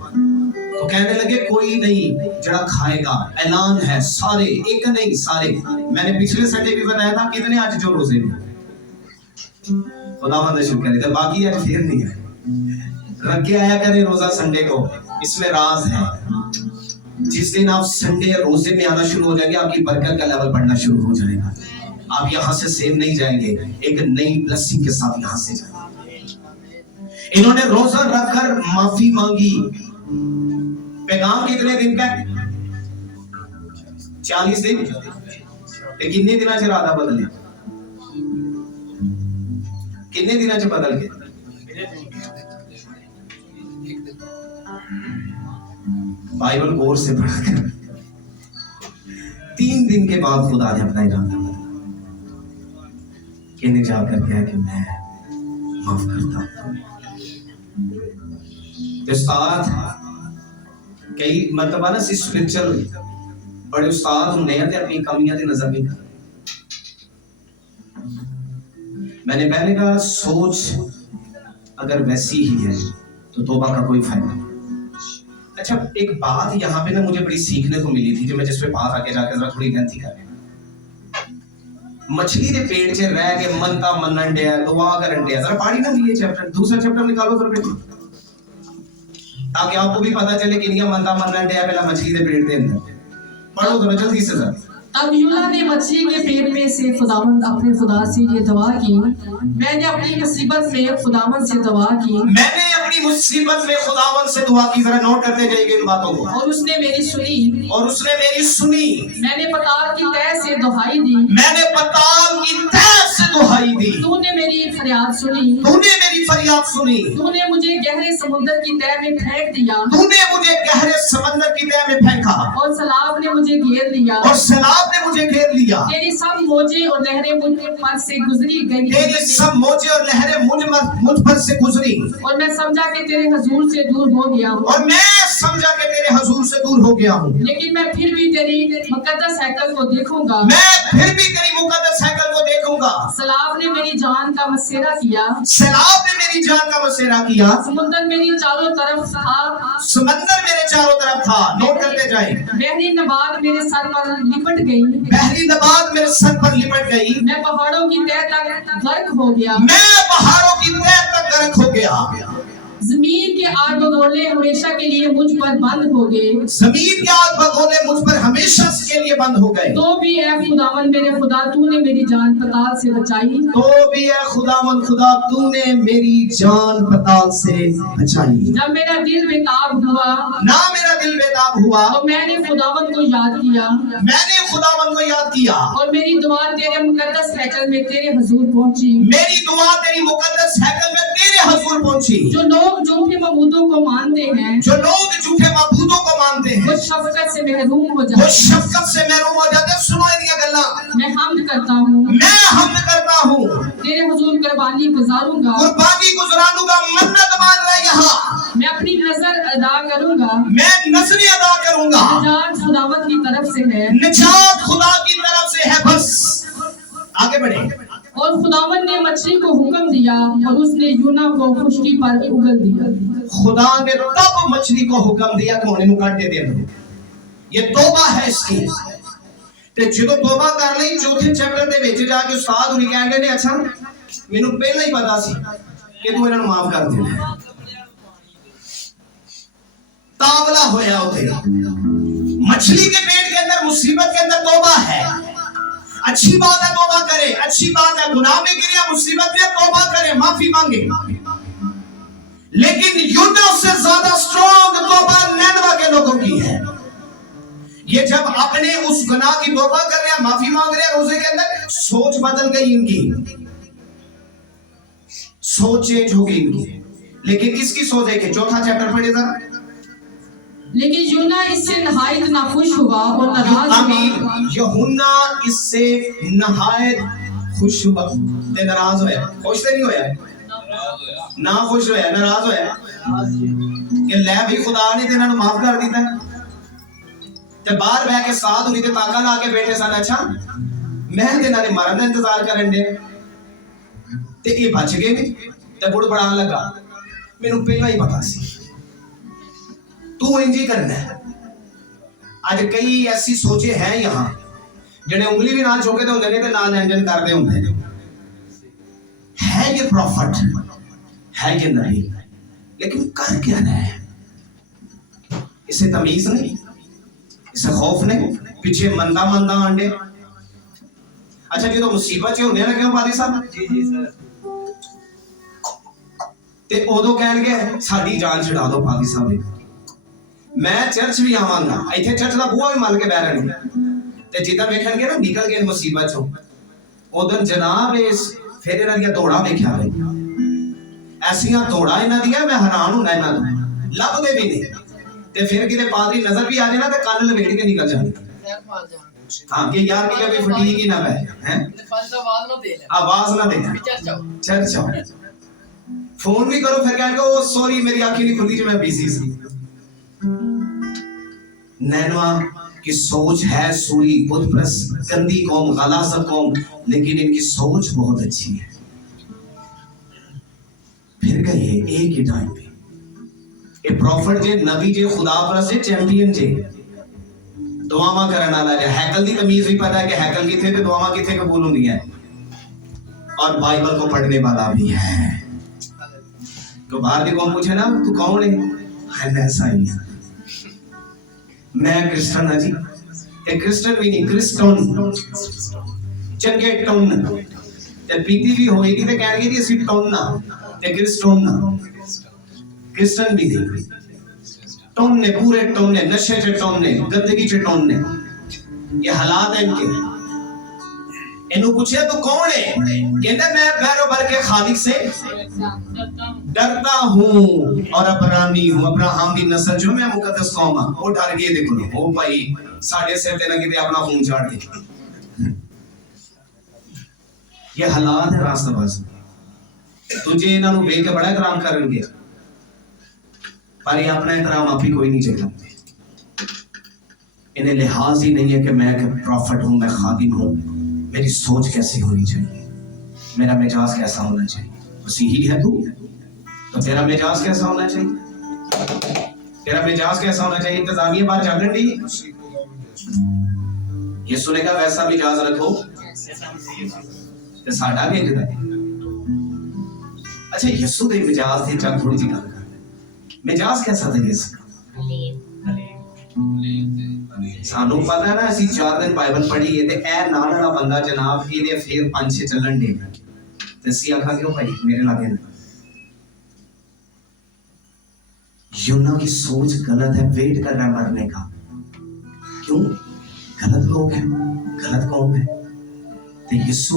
तो कहने लगे कोई नहीं जड़ा खाएगा। ऐलान है सारे, एक नहीं सारे। मैंने पिछले संडे भी बताया था कितने आज जो रोजे में, खुदावंद ने शुक्र है, बाकी आज फिर नहीं है। रख के आया करें रोजा संडे को, इसमें राज है। जिस दिन आप संडे रोजे में आना शुरू हो जाएंगे, आपकी बरकत का लेवल बढ़ना शुरू हो जाएगा। आप यहाँ से सेम नहीं जाएंगे, एक नई ब्लेसिंग के साथ यहाँ से जाएंगे। इन्होंने रोजा रखकर माफी मांगी। पैगाम कितने दिन का? 40 दिन ਤੇ ਕਿੰਨੇ ਦਿਨਾਂ ਚ ਇਰਾਦਾ ਬਦਲਿਆ? ਕਿੰਨੇ ਦਿਨਾਂ ਚ ਬਦਲ ਗਿਆ? बाइबल गौर से पढ़कर 3 दिन के बाद खुदा ने अपना इरादा बदला, कहने जाकर कहा कि मैं माफ करता हूं। उस्ताद कई मतलब ना स्पिरिचुअल बड़े उस्ताद होंगे हैं ते अपनी कमियां ते नजर नहीं करते। मैंने पहले कहा सोच अगर वैसी ही है तो तौबा का कोई फायदा नहीं। अच्छा, एक बात यहाँ पे ना मुझे बड़ी सीखने को मिली थी, जो मैं जिस पे बात आगे जाकर जरा थोड़ी गलती कर रहा। मछली के पेट च रह के मनता मनन दिया, दुआ करन दिया, जरा पढ़ी ना ये चैप्टर, दूसरा चैप्टर निकालो जरा बेटी, ताकि आपको भी पता चले कि नहीं मनता मनन दिया पहला मछली के पेट के अंदर। पढ़ो जरा जल्दी से जरा। तब यूना ने मछली के पेट में से खुदावंद अपने खुदा से ये दुआ की, मैंने अपनी मुसीबत में खुदावंद से दुआ की, मैंने अपनी मुसीबत में खुदावंद से दुआ की। जरा नोट करते जाइए इन बातों को। और उसने मेरी सुनी, और उसने मेरी सुनी। मैंने पताल की तह से दुहाई दी, मैंने पताल की तह से दुहाई दी। तूने मेरी फरियाद सुनी, तूने मेरी फरियाद सुनी। तूने मुझे गहरे समुद्र की तह में फेंक दिया, तूने मुझे गहरे समंदर की तह में फेंका, और सैलाब ने मुझे घेर लिया, और सैलाब ने मुझे घेर लिया। तेरी सब मौजें और लहरें मुझ पर से गुजरी गई, तेरी सब मौजें और लहरें मुझ पर से गुजरी, और मैं समझा कि तेरे हजूर से दूर हो गया हूँ, और मैं समझा कि तेरे हजूर से दूर हो गया हूँ। लेकिन मैं फिर भी तेरी मुकद्दस हैकल को देखूंगा, मैं फिर भी तेरी मुकद्दस हैकल को देखूंगा। सैलाब ने मेरी जान का मसेरा किया, सैलाब ने मेरी जान का मसेरा किया। समुद्र मेरी चारों तरफ था, समंदर मेरे चारों तरफ था। नोट करते जाएं। बहरी नबाद मेरे सर पर लिपट गई, बहरी नबाद मेरे सर पर लिपट गई। मैं पहाड़ों की तह तक गर्क हो गया, मैं पहाड़ों की तह तक गर्क हो गया। जमीन के आग बगोले हमेशा के लिए मुझ पर बंद हो गए, जमीन के आग बगोले मुझ पर हमेशा के लिए बंद हो गए। तो भी ऐ खुदावंद मेरे खुदा तूने मेरी जान पताल से बचाई, तो भी ऐ खुदावंद खुदा तूने मेरी जान पताल से बचाई। जब मेरा दिल बेताब हुआ, ना मेरा दिल बेताब हुआ, तो मैंने खुदावंद को याद किया, मैंने खुदावंद को याद किया, और मेरी दुआ तेरे मुकद्दस हैकल में तेरे हुजूर पहुंची। मेरी दुआ तेरी मुकद्दस हैकल में तेरे हुजूर पहुंची। जो लोग झूठे मबूदों को मानते हैं, जो लोग झूठे मबूदों को मानते हैं, वो शफकत से महरूम हो वो जाते हैं। शफकत से महरूम हो जाते हैं। सुनो इनकी गल्ला, मैं हम्द करता हूँ, मैं हम्द करता हूँ, तेरे हुजूर कुर्बानी गुजारूंगा, कुर्बानी गुजरानूंगा, मन्नत मान रहा है यहाँ, मैं अपनी नजर अदा करूंगा, मैं नजरें अदा करूंगा। निजात खुदावंद की तरफ से है, निजात खुदा की तरफ से है। बस आगे बढ़े। और खुदावंद ने मछली को हुक्म दिया, और उसने यूना को खुश्की पर उगल दिया। खुदा ने तब मछली को हुक्म दिया कि उन्हें काटे दे दो। ये तौबा है इसकी। ते ਜਦੋਂ तौबा कर ਲਈ चौथे चैप्टर ਦੇ ਵਿੱਚ ਜਾ ਕੇ ਉਸਤਾਦ ਹੁਣੀ ਕਹਿੰਦੇ ਨੇ ਅੱਛਾ ਮੈਨੂੰ ਪਹਿਲਾਂ ਹੀ ਪਤਾ ਸੀ ਕਿ ਤੂੰ ਇਹਨਾਂ ਨੂੰ ਮਾਫ ਕਰ ਦੇਣਾ। तावला होया उधर मछली के पेट के अंदर मुसीबत के अंदर तौबा है। अच्छी बात है तौबा करे, अच्छी बात है गुनाह में गिरे मुसीबत में तौबा करे, माफी मांगे, लेकिन यूना से ज्यादा स्ट्रॉन्ग तौबा नैनवा के लोगों की है। ये जब अपने उस गुनाह की तौबा कर रहे हैं, माफी मांग रहे हैं, रोजे के अंदर सोच बदल गई इनकी, सोच चेंज हो गई इनकी। लेकिन किसकी सोच है कि चौथा चैप्टर पढ़े जरा। लेकिन यूना इससे नहायत नाखुश हुआ और नाराज हुआ। यूहन्ना इससे नहायत खुश हुआ ते नाराज होया। खुश नहीं होया, ना खुश होया, नाराज होया कि ले भाई खुदा ने ते इन्हां नूं माफ कर दिता। ते बाहर बैठ के साथ हुई ते ताका ला के बैठे सन। अच्छा मैं ते इन्हां दे मरन दा इंतजार करन दे ते ये बच गए ने ते बुड़बड़ान लगा, मैनूं पहला ही पता सी तू इंज ही करना है। आज कई ऐसी सोचे हैं यहाँ जिन्हें उंगली भी नाल चौके होंगे ने ते नाल एंजन करते होंगे। है ये प्रॉफिट, है ये नहीं, लेकिन कर क्या रहा है? इसे तमीज नहीं, इसे खौफ नहीं, पीछे मंदा मंदा आंडे। अच्छा जो तो मुसीबत च होंगे ना क्यों पादी साहब जी जी सर ते उदों कहणगे साडी जान छुड़ा दो पादी साहब। मैं चर्च भी आवांगा, इत्थे चर्च दा बूहा भी मल के बह रहे ਤੇ ਜਿੱਦਾਂ ਵੇਖਣਗੇ ਨਾ ਨਿਕਲ ਗਏ ਮੁਸੀਬਤ ਚੋਂ, ਉਦੋਂ ਜਨਾਬ ਇਸ ਫਿਰ ਇਹਨਾਂ ਦੀਆਂ ਦੌੜਾਂ ਵੇਖਿਆ ਬਈ, ਐਸੀਆਂ ਦੌੜਾਂ ਇਹਨਾਂ ਦੀਆਂ ਮੈਂ ਹੈਰਾਨ ਹੁੰਦਾ ਇਹਨਾਂ ਤੋਂ, ਲੱਭਦੇ ਵੀ ਨਹੀਂ। ਤੇ ਫਿਰ ਕਿਤੇ ਪਾਦਰੀ ਨਜ਼ਰ ਵੀ ਆ ਜਾਏ ਨਾ ਤੇ ਕੰਨ ਲਵੇੜ ਕੇ ਨਿਕਲ ਜਾਣਗੇ। हाँ कि यार की कभी फटी की ना है आवाज ना देना चर्च आओ फोन भी करो फिर कहने ओ सॉरी मेरी आंखें नहीं खुलती जो मैं बिजी सी। नैनवा की सोच है सूरी बुतप्रस्त गंदी कौम गलासत कौम, लेकिन इनकी सोच बहुत अच्छी है। फिर गए एक ही टाइम पे ये प्रॉफिट जे नबी जे खुदा परस्त जे चैंपियन जे दुआवां करन वाला जे हैकल दी तमीज भी पता है कि हैकल किथे ते दुआवां किथे कबूल होंदी है, और बाइबल को पढ़ने वाला भी है। तो बाहर की कौन पूछे ना तू कौन है मैं ईसाई हूं, मैं क्रिश्चियन हां जी, ते क्रिश्चियन भी नहीं क्रिस्टन चंगे टोन ते पीती भी होएगी ते कहणगे जी ਅਸੀਂ ਟੋਨ ਨਾ ਤੇ क्रिस्टन ना, क्रिश्चियन भी नहीं टोन ने पूरे टोन ने नशे च टोन ने गंदगी च टोन ने, ये हालात है इनके। इन्हों पूछे तो कौन है, कहता मैं पैरों भर के खालिक से डरता हूँ और अब्रानी हूँ, अब्राहम की नस्ल जो मैं मुकद्दस कौम हां, वो डर गए देखो ओ भाई साडे सिर ते ना किते अपना खून झाड़ दे। ये हालात है रास्ता बस, तुझे इन्हां नूं वेख के बड़ा इकराम करनगे पर ये अपना एहतराम आप ही कोई नहीं चलाते। इन्हें लिहाज ही नहीं है कि मैं प्रॉफिट हूँ, मैं खादिम हूँ, मेरी सोच कैसी होनी चाहिए, मेरा मिजाज कैसा होना चाहिए। मसीही है तू तो तेरा मिजाज कैसा होना चाहिए, तेरा मिजाज कैसा होना चाहिए। इंतजामिया बाहर जागरण दी यीशु ने कहा वैसा मिजाज रखो ते साडा भी इंज दा। अच्छा यीशु दे मिजाज दी चल थोड़ी जी गल मिजाज कैसा था इसका, सानू पता है ना ਅਸੀਂ 4 दिन बाइबल पढ़ी है ते ए नाल वाला बंदा जनाब ਇਹਦੇ ਫੇਰ 5-6 ਚੱਲਣ ਦੇ ਤੇ ਅਸੀਂ ਆਖਾਂਗੇ ਉਹ ਭਾਈ ਮੇਰੇ लागे ना। यूना की सोच गलत है, वेट कर रहा है मरने का, क्यों गलत लोग हैं, गलत कौम है। तो यीशु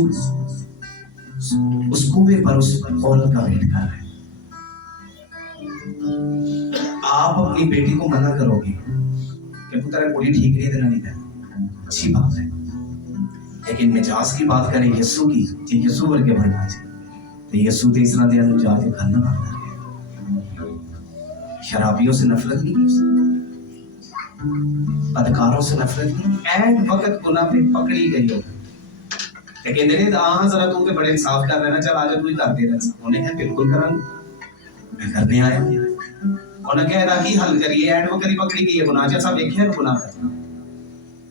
उस कुएं पर उस औरत का वेट कर रहा है। आप अपनी बेटी को मना करोगे कि तू तेरा कुड़ी ठीक नहीं देना नहीं है, अच्छी बात है, लेकिन मिजाज की बात करें यीशु की कि यीशु वर्गे बनना चाहिए तो यीशु तो इस तरह दे अंदर जाके खाना मांगता है। शराबियों से नफरत नहीं की, बदकारों से नफरत नहीं, एंड वक्त गुनाह पे पकड़ी गई हो कि कहते ने हां जरा तू तो बड़े इंसाफ कर रहा, चल आजा तू ही कर दे रहा। उन्हें कहा बिल्कुल करांगा, मैं करने आया। उन्हें कह रहा कि हल करिए, एंड वो करी पकड़ी गई है गुनाह जैसा देखे गुनाह करना।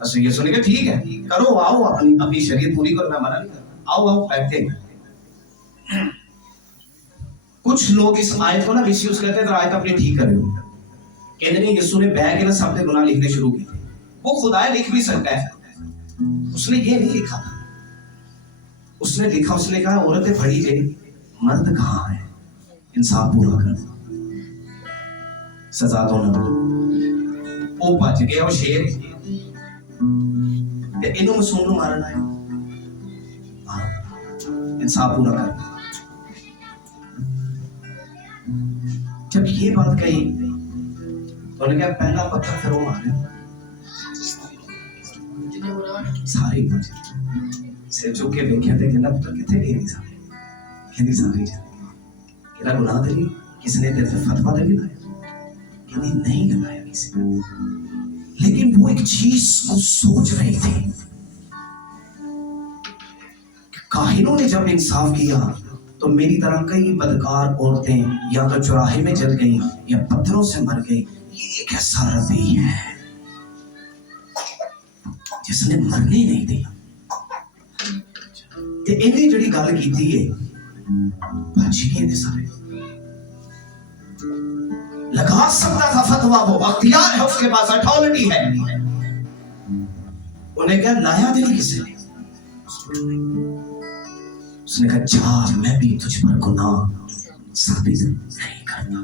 अच्छा ये सुन के ठीक है करो, आओ अपनी अपनी शरीयत पूरी करो, मैं मना नहीं करता, आओ आओ बैठते हैं। कुछ लोग इस आयत को ना मिसयूज करते हैं तो आयत अपनी ठीक कर रहे हो, कहते हैं यीशु ने बैग के ना सब ने गुनाह लिखने शुरू किए। वो खुदा लिख भी सकता है, उसने ये नहीं लिखा, उसने लिखा, उसने कहा औरतें भड़ी जे मर्द कहाँ है, इंसाफ पूरा कर, सजा दो ना। वो बच गया वो शेर ते इन्हों मासूम नूं मारना है, इंसाफ पूरा कर। जब ये बात कही तो उन्होंने कहा पहला पत्थर फिर वो मारे, सारे बचे। सिर झुक के देखा थे कहना पुत्र कितने गए नहीं सारे, कहनी सारे जाने कहना गुनाह तेरी किसने तेरे पे फतवा दे दिया, कहनी नहीं लगाया किसी ने। लेकिन वो एक चीज को सोच रहे थे, काहिनों ने जब इंसाफ किया तो मेरी तरह कई बदकार औरतें या तो चौराहे में जल गई या पत्थरों से मर गई। ये कैसा रवि है जिसने मरने नहीं दिया। ते इन्हें जड़ी गल कीती है बच गए थे सारे। लगा सकता था फतवा, वो अख्तियार है उसके पास, अथॉरिटी है। उन्हें क्या लाया तेरी किसी ने, उसने कहा जा मैं भी तुझ पर गुनाह साबित नहीं करता,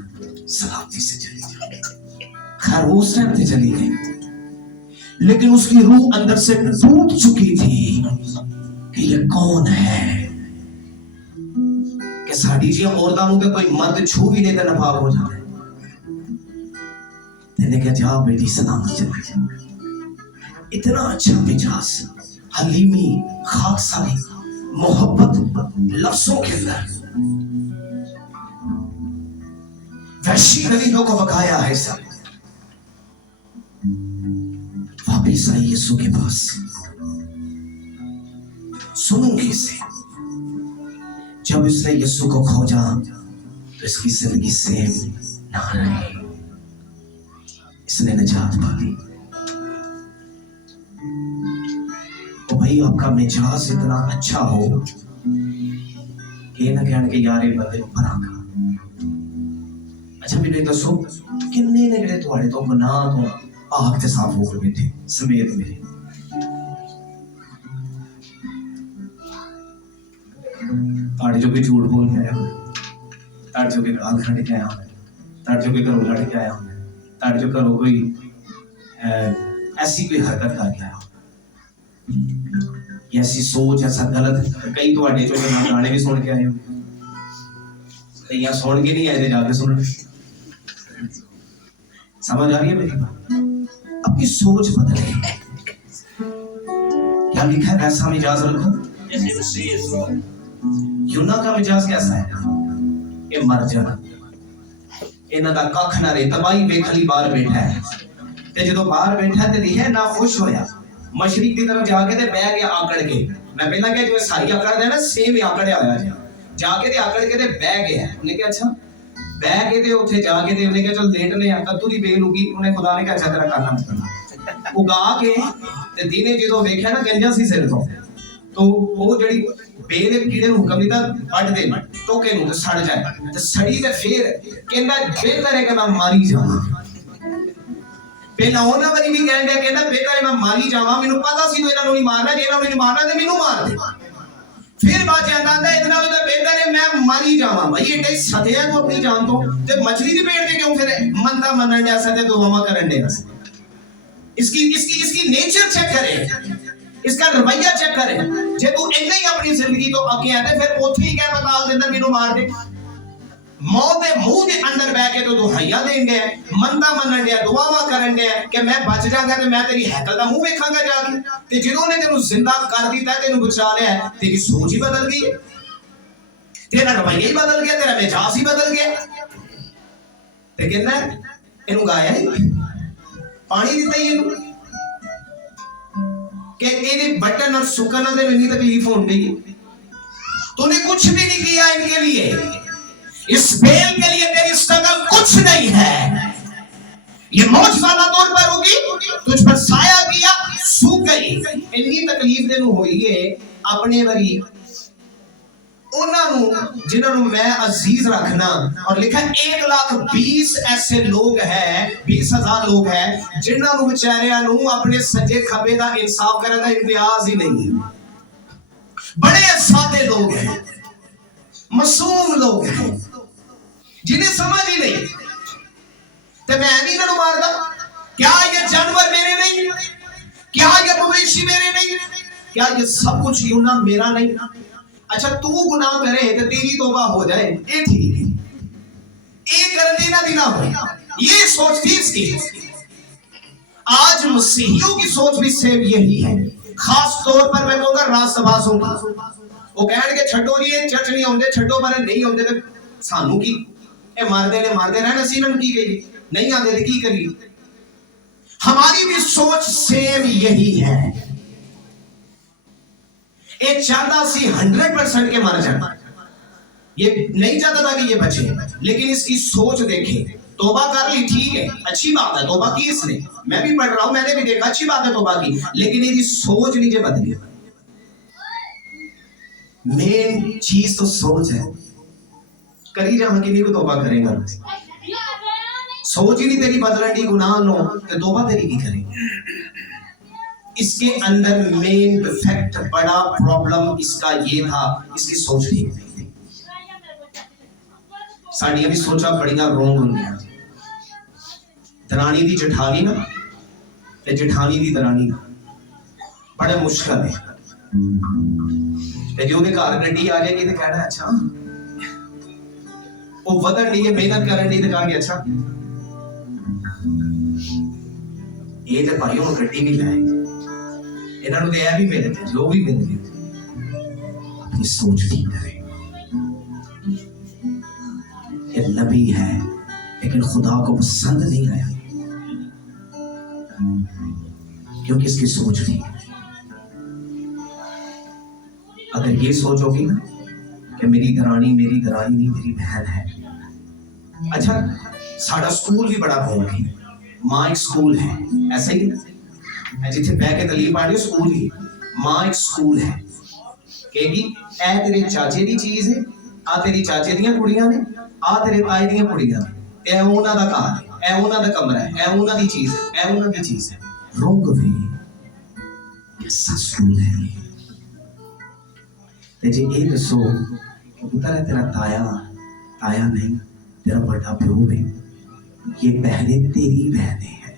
सलामती से चली जा। खैर उस टाइम से चली गई, لیکن اس کی روح اندر سے ٹوٹ چکی تھی کہ یہ کون ہے کہ ساڑی جی عورتوں کے کوئی مرد چھو بھی نہیں تو نفاق ہو جائے. نے کہا جا بیٹی سلامت چلا جا. اتنا اچھا مجاز، حلیمی، خاک ساری، محبت لفظوں کے اندر وحشی غریبوں کو بقایا ہے. سب واپس آئی یسوع کے پاس. سنوں گی اسے. جب اس نے یسوع کو کھوجا تو اس کی زندگی سے نہ رہی، اس نے نجات پا لی. تو بھائی آپ کا مجاز اتنا اچھا ہو کہ یہ نہ کہنے کہ یار یہ بندے بھرا کر. اچھا میرے دسو کنے نے جڑے تواڈے تو گناہ تو پاک تے صاف ہو گئے تھے سمیت میرے. تاڑے جو کہ جھوٹ بول کے آیا ہوئے، تاڑے جو کہ گال کھڑ کے آیا ہوئے، تاڑے جو کہ گھروں لڑ کے آیا ہوئے، تاڑے جو گھروں کوئی ایسی کوئی حرکت کر کے آیا ہوئے، ایسی سوچ ایسا غلط. کئی تو اڈے جو گانے بھی سن کے آئے ہوئے، کئی یہاں سن کے نہیں آئے تھے جا کے سن. سمجھ آ رہی ہے میری بات؟ اپنی سوچ بدلے. کیا لکھا ہے ویسا مجاز رکھو. یونا کا مجاز کیسا ہے؟ یہ مر جانا، انہاں دا ککھ نہ رہے. تباہی ویکھلی باہر بیٹھا ہے تے جدوں باہر بیٹھا تے دیکھے نہ خوش ہویا، مشرق کی طرف جا کے تے بیٹھ گیا آکڑ کے. میں پہلا کہ جو ساری آکڑ دے نا سیم ہی آکڑ آیا جا کے تے آکڑ کے تے بیٹھ گیا. انہیں کہا اچھا بیٹھ کے تے اوتھے جا کے تے انہیں کہا چل لیٹنے آ کدو دی بیل اگی. انہیں خدا نے کہا اچھا تیرا کام کرنا اگا کے تے دینے جدوں ویکھیا نا گنجا سی سر تو وہ جڑی بیل کیڑے نو حکم دیتا بٹ دے ٹوکے نو تے سڑ جائے تے سڑی تے پھر کہندا بہتر ہے کہ میں ماری جاواں. پہلا ہونا بنی بھی کہن دیا کہندا بہتر ہے میں ماری جاواں. مینوں پتہ سی تو انہاں نوں نہیں مارنا، جے انہاں نوں نہیں مارنا تے مینوں مار دے. پھر بات جاندا ہے اتنا تو بہتر ہے میں ماری جاواں. بھائی ایڈے سدیا تو اپنی جان تو تے مچھلی دی پیٹ دے کیوں پھر مندا منن دیا ستے دعاواں کرن دیا. اس کی نیچر چیک کرے، اس کا رویہ چیک کرے. جے تو اینا ہی اپنی زندگی تو اگے آتے پھر اوتھے ہی کہہ بتا دے اندر مینوں مار دے. موت دے منہ دے اندر بیٹھ کے تو دہائیاں دین دے مندا منن دے دعاواں کرن دے کہ میں بچ جاں گا تے میں تیری ہیکل دا منہ ویکھاں گا جا کے. تے جدوں نے تینوں زندہ کر دیتا ہے تینوں بچا لیا ہے تیری سوچ ہی بدل گئی ہے، تیرا رویہ ہی بدل گیا، تیرا مزاج ہی بدل گیا. تے کہنا ہے اینوں گایا ہی پانی دیتا ہی اینوں کہ یہ بٹن اور سکن دے نہیں تکلیف ہون گئی. تو نے کچھ بھی نہیں کیا ان کے لیے. اس بیل کے لیے تیری اسٹرگل کچھ نہیں ہے. یہ معجزانہ طور پر ہوگی، تجھ پر سایہ کیا سوکھ گئی. اتنی تکلیف دینو ہوئی ہے اپنے وری انہاں جنہاں نوں میں عزیز رکھنا. اور لکھا 1,20,000 ایسے لوگ ہیں، 20,000 لوگ ہیں جنہاں نوں بیچاریاں نوں اپنے سجے کھبے دا انصاف کرنے دا امتیاز ہی نہیں. بڑے سادے لوگ ہیں، معصوم لوگ ہیں جنہیں سمجھ ہی نہیں. تے میں نہیں انہاں نوں ماردا. کیا یہ جانور میرے نہیں؟ کیا یہ مویشی میرے نہیں؟ کیا یہ سب کچھ یونا میرا نہیں؟ اچھا تو گناہ کرے تو تیری توبہ ہو جائے یہ ٹھیک ہے، یہ کر دینا دینا ہو. یہ سوچ تھی اس کی. آج مسیحیوں کی سوچ بھی سیم یہی ہے. خاص طور پر میں کہوں گا راست بازوں کی. وہ کہنے کہ چھٹو جی چرچ نہیں ہوندے، چھٹو پر نہیں ہوندے تے سانوں کی اے ماردے رہنا سی نن کی گئی نہیں آندے تے کی کری. ہماری بھی سوچ سیم یہی ہے. ایک چاہتا سی 100% کے مر جانا، یہ نہیں چاہتا تھا کہ یہ بچے، لیکن اس کی سوچ دیکھیں. توبہ کر لی ٹھیک ہے، اچھی بات ہے، توبہ کی اس نے، میں بھی پڑھ رہا ہوں، میں نے بھی دیکھا اچھی بات ہے توبہ کی، لیکن یہ سوچ نیچے بدلی. مین چیز تو سوچ ہے. کری جہاں کی نہیں کو توبہ کرے گا. سوچ ہی نہیں تیری بدلن دی گناہ لو تو توبہ تیری کی کرے. اس کے اندر مین ڈیفیکٹ بڑا پرابلم اس کا یہ تھا، اس کی سوچ ٹھیک نہیں تھی. ساڑیاں بھی سوچا بڑیاں رونگ ہوں گیا. درانی دی جٹھالی نا ਤੇ ਜਠਾਣੀ ਦੀ ਦਰਾਣੀ ਦਾ ਬੜਾ ਮੁਸ਼ਕਲ ਹੈ। ਤੇ ਜੇ ਉਹਦੇ ਘਰ ਗੱਡੀ ਆ ਜਾਏਗੀ ਤੇ ਕਹਿਣਾ ਅੱਛਾ ਉਹ ਵਧਣ ਦੀ ਮਿਹਨਤ ਕਰਨ ਦੀ ਤੇ ਕਹਾਂਗੇ ਅੱਛਾ ਇਹ ਤੇ ਭਾਈ ਉਹ ਗੱਡੀ ਨਹੀਂ ਲਾਏ, ਇਹਨਾਂ ਨੂੰ ਤੇ ਇਹ ਵੀ ਮਿਲ ਗਿਆ ਜੋ ਵੀ ਮਿਲ ਗਿਆ। अपनी सोच ठीक करे। ये नबी है लेकिन खुदा को पसंद नहीं आया क्योंकि इसकी सोच नहीं है। अगर ये सोच होगी ना कि मेरी दरानी नहीं मेरी बहन है। अच्छा साडा स्कूल भी बड़ा घूम गई, माँ एक स्कूल है, ऐसा ही जिथे बह के तलीम पढ़ रही हो स्कूल ही माँ एक स्कूल है। कहेगी ए तेरे चाचे दी चीज है, आ तेरी चाचे दियां कुड़ियां ने, आ तेरे ताए दियां कुड़ियां ने, ए उन्हां दा घर है, ए उन्हां दा कमरा है, ए उन्हां दी चीज है, ए उन्हां दी चीज है। रॉन्ग वे ऐसा स्कूल है। ते जे ए दसो पुत्र है तेरा ताया नहीं तेरा बड़ा प्यो है, ये बहनें तेरी बहनें हैं,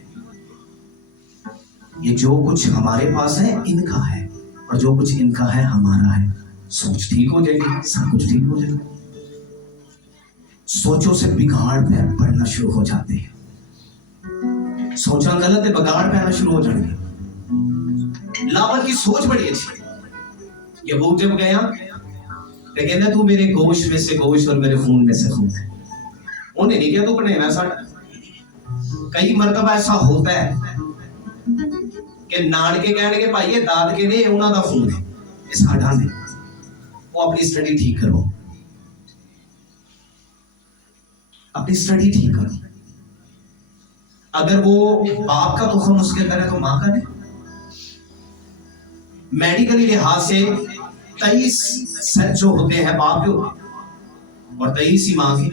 ये जो कुछ हमारे पास है इनका है और जो कुछ इनका है हमारा है। सोच ठीक हो जाएगी, सब कुछ ठीक हो जाएगा। सोचों से बिगाड़ पड़ना शुरू हो जाते हैं, सोचना गलत है बिगाड़ पैना शुरू हो जाएंगे। लावन की सोच बड़ी अच्छी है। यबूब जब गया तो कहना तू मेरे गोश्त में से गोश्त और मेरे खून में से खून है। उन्हें नहीं किया तू पढ़ेगा साढ़ा। कई मरतबा ऐसा होता है कि नानके कहने भाई ये दाद के ने उन्होंने खून है, ये साढ़ा नहीं। वो अपनी स्टडी ठीक करो, अपनी स्टडी ठीक करो। अगर वो बाप का तुखम उसके अंदर है तो माँ का नहीं। मेडिकली लिहाज से 23 सेट जो होते हैं बाप के होते और 23 ही माँ के,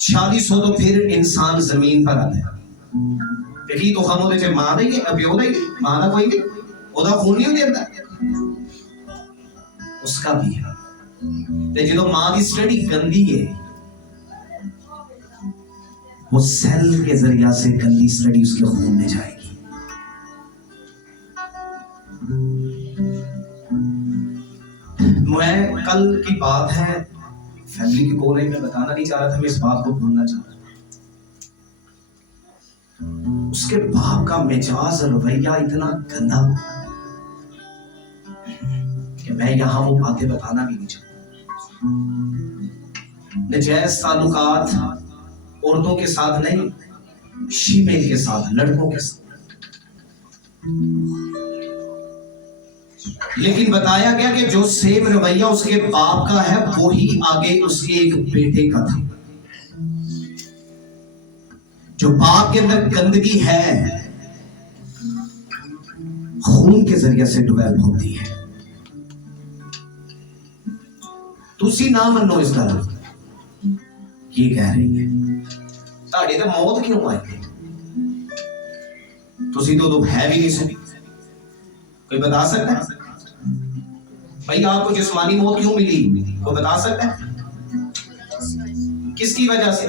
46 हो तो फिर इंसान जमीन पर आता है। देखिए तो हम ਉਹਦੇ ਚ ਮਾਂ ਦਾ ਹੀ ਪਿਓ ਦਾ ਹੀ ਮਾਂ ਦਾ ਕੋਈ ਨਹੀਂ, ਉਹਦਾ ਖੂਨ ਨਹੀਂ ਉਹਦੇ ਅੰਦਰ, उसका भी है। ਤੇ ਜਦੋਂ ਮਾਂ ਦੀ स्टडी गंदी है वो सेल के जरिया से गंदी स्टडी उसके खून में जाएगी। मैं कल की बात है फैमिली की बोल रही, मैं बताना नहीं चाह रहा था, मैं इस बात को बोलना चाह रहा था। उसके बाप का मिजाज रवैया इतना गंदा कि मैं यहां वो बातें बताना भी नहीं चाहता। नजायज ताल्लुकात औरतों के साथ नहीं, फीमेल के साथ, लड़कों के साथ। लेकिन बताया गया कि जो सेम रवैया उसके बाप का है वो ही आगे उसके एक बेटे का था। जो बाप के अंदर गंदगी है खून के जरिए से डेवलप होती है। तुसी ना मनो इस गल ये कह रही है ताड़ी तो मौत क्यों आई है, तुसी तो है भी नहीं सुनी। कोई बता सकता है भाई आपको जिस्मानी मौत क्यों मिली, कोई बता सकता है? किसकी वजह से?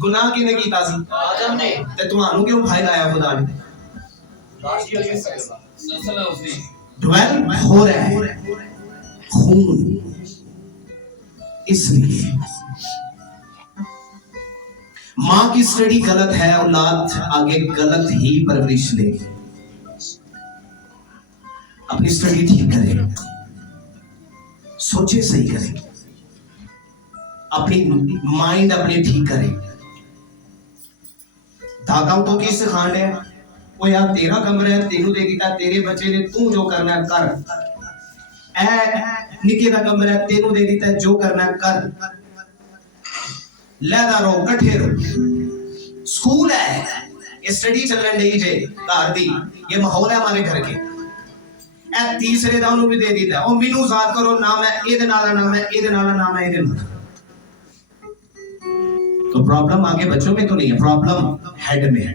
गुनाह किने कीता सी? आदम ने। ते तुहानू क्यों फायदा आया खुदा ने? डेवलप हो रहा है खून, इसलिए माँ की स्टडी गलत है, औलाद आगे गलत ही परवरिश लेगी। अपनी स्टडी ठीक करें, सोचे सही करें, अपनी माइंड अपनी ठीक करें। दादा तो की सिखाने है वो यार तेरा कमरा है तेनू दे दिता, तेरे बच्चे ने तू जो करना है कर, ए निके दा कमरा है तेनू दे दिता, जो करना है कर, लैदा रहो कट्ठे रहो। स्कूल है ये स्टडी चलन रही जे घर दी, ये माहौल है हमारे घर के। ए तीसरे दा उन्होंने भी दे दिता, ओ मैनू याद करो ना मैं एदे नाल ना मैं एदे नाल ना मैं एदे नाल। तो प्रॉब्लम आगे बच्चों में तो नहीं है, प्रॉब्लम हेड में है।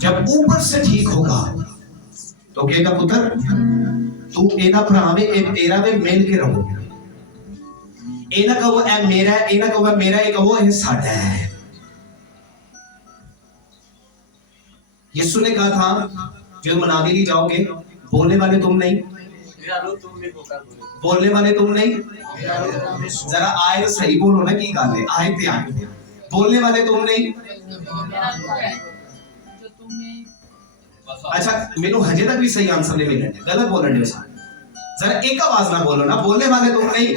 जब ऊपर से ठीक होगा तो कहेगा पुत्र तू एदा भरा वे एक तेरा वे मिल के रहो। ਇਹ ਨਾ ਕਹੋ ਇਹ ਮੇਰਾ ਹੈ, ਇਹ ਨਾ ਕਹੋ ਮੇਰਾ, ਇਹ ਕਹੋ ਇਹ ਸਾਡਾ है। यीशु ने कहा था जो मनाने लिए जाओगे बोलने वाले तुम नहीं, बोलने वाले तुम नहीं, जरा आए तो सही बोलो ना की गल है, आए थे आए, बोलने वाले तुम नहीं। अच्छा मेनू हजे तक भी सही आंसर नहीं मिले, गलत बोल रहे हो, जरा एक आवाज ना बोलो ना, बोलने वाले तुम नहीं,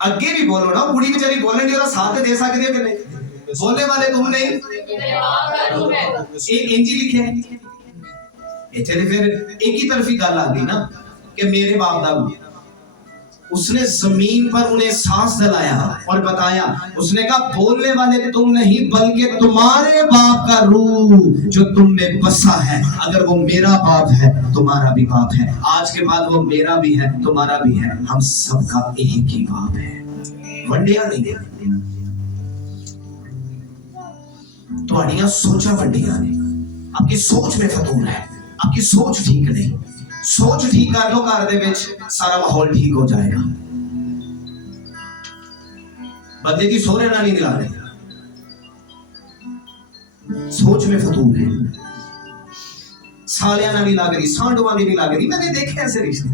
अगे भी बोलो ना, कुड़ी बेचारी बोलने की साथ दे सकते हो कि नहीं, बोलने वाले तुम नहीं, एक इंजी लिखे है इतने, फिर एक ही तरफी गल आ गई ना कि मेरे बाप दादा, उसने जमीन पर उन्हें सांस दिलाया और बताया, उसने कहा बोलने वाले तुम नहीं बल्कि तुम्हारे बाप का रूह जो तुम में बसा है, अगर वो मेरा बाप है तुम्हारा भी बाप है, आज के बाद वो मेरा भी है तुम्हारा भी है, हम सबका एक ही बाप है, वंडिया नहीं। ਤੁਹਾਡੀਆਂ ਸੋਚਾਂ ਵੱਡੀਆਂ ਨੇ, आपकी सोच में फतूर है, आपकी सोच ठीक नहीं, सोच ठीक कर लो, घर दे विच सारा माहौल ठीक हो जाएगा। बंदे की सोहरे नाल नहीं मिला रहे, सोच में फतूर है, सालियां नाल नहीं लग रही, सांडुआं दी नहीं लग रही। मैंने देखे ऐसे रिश्ते,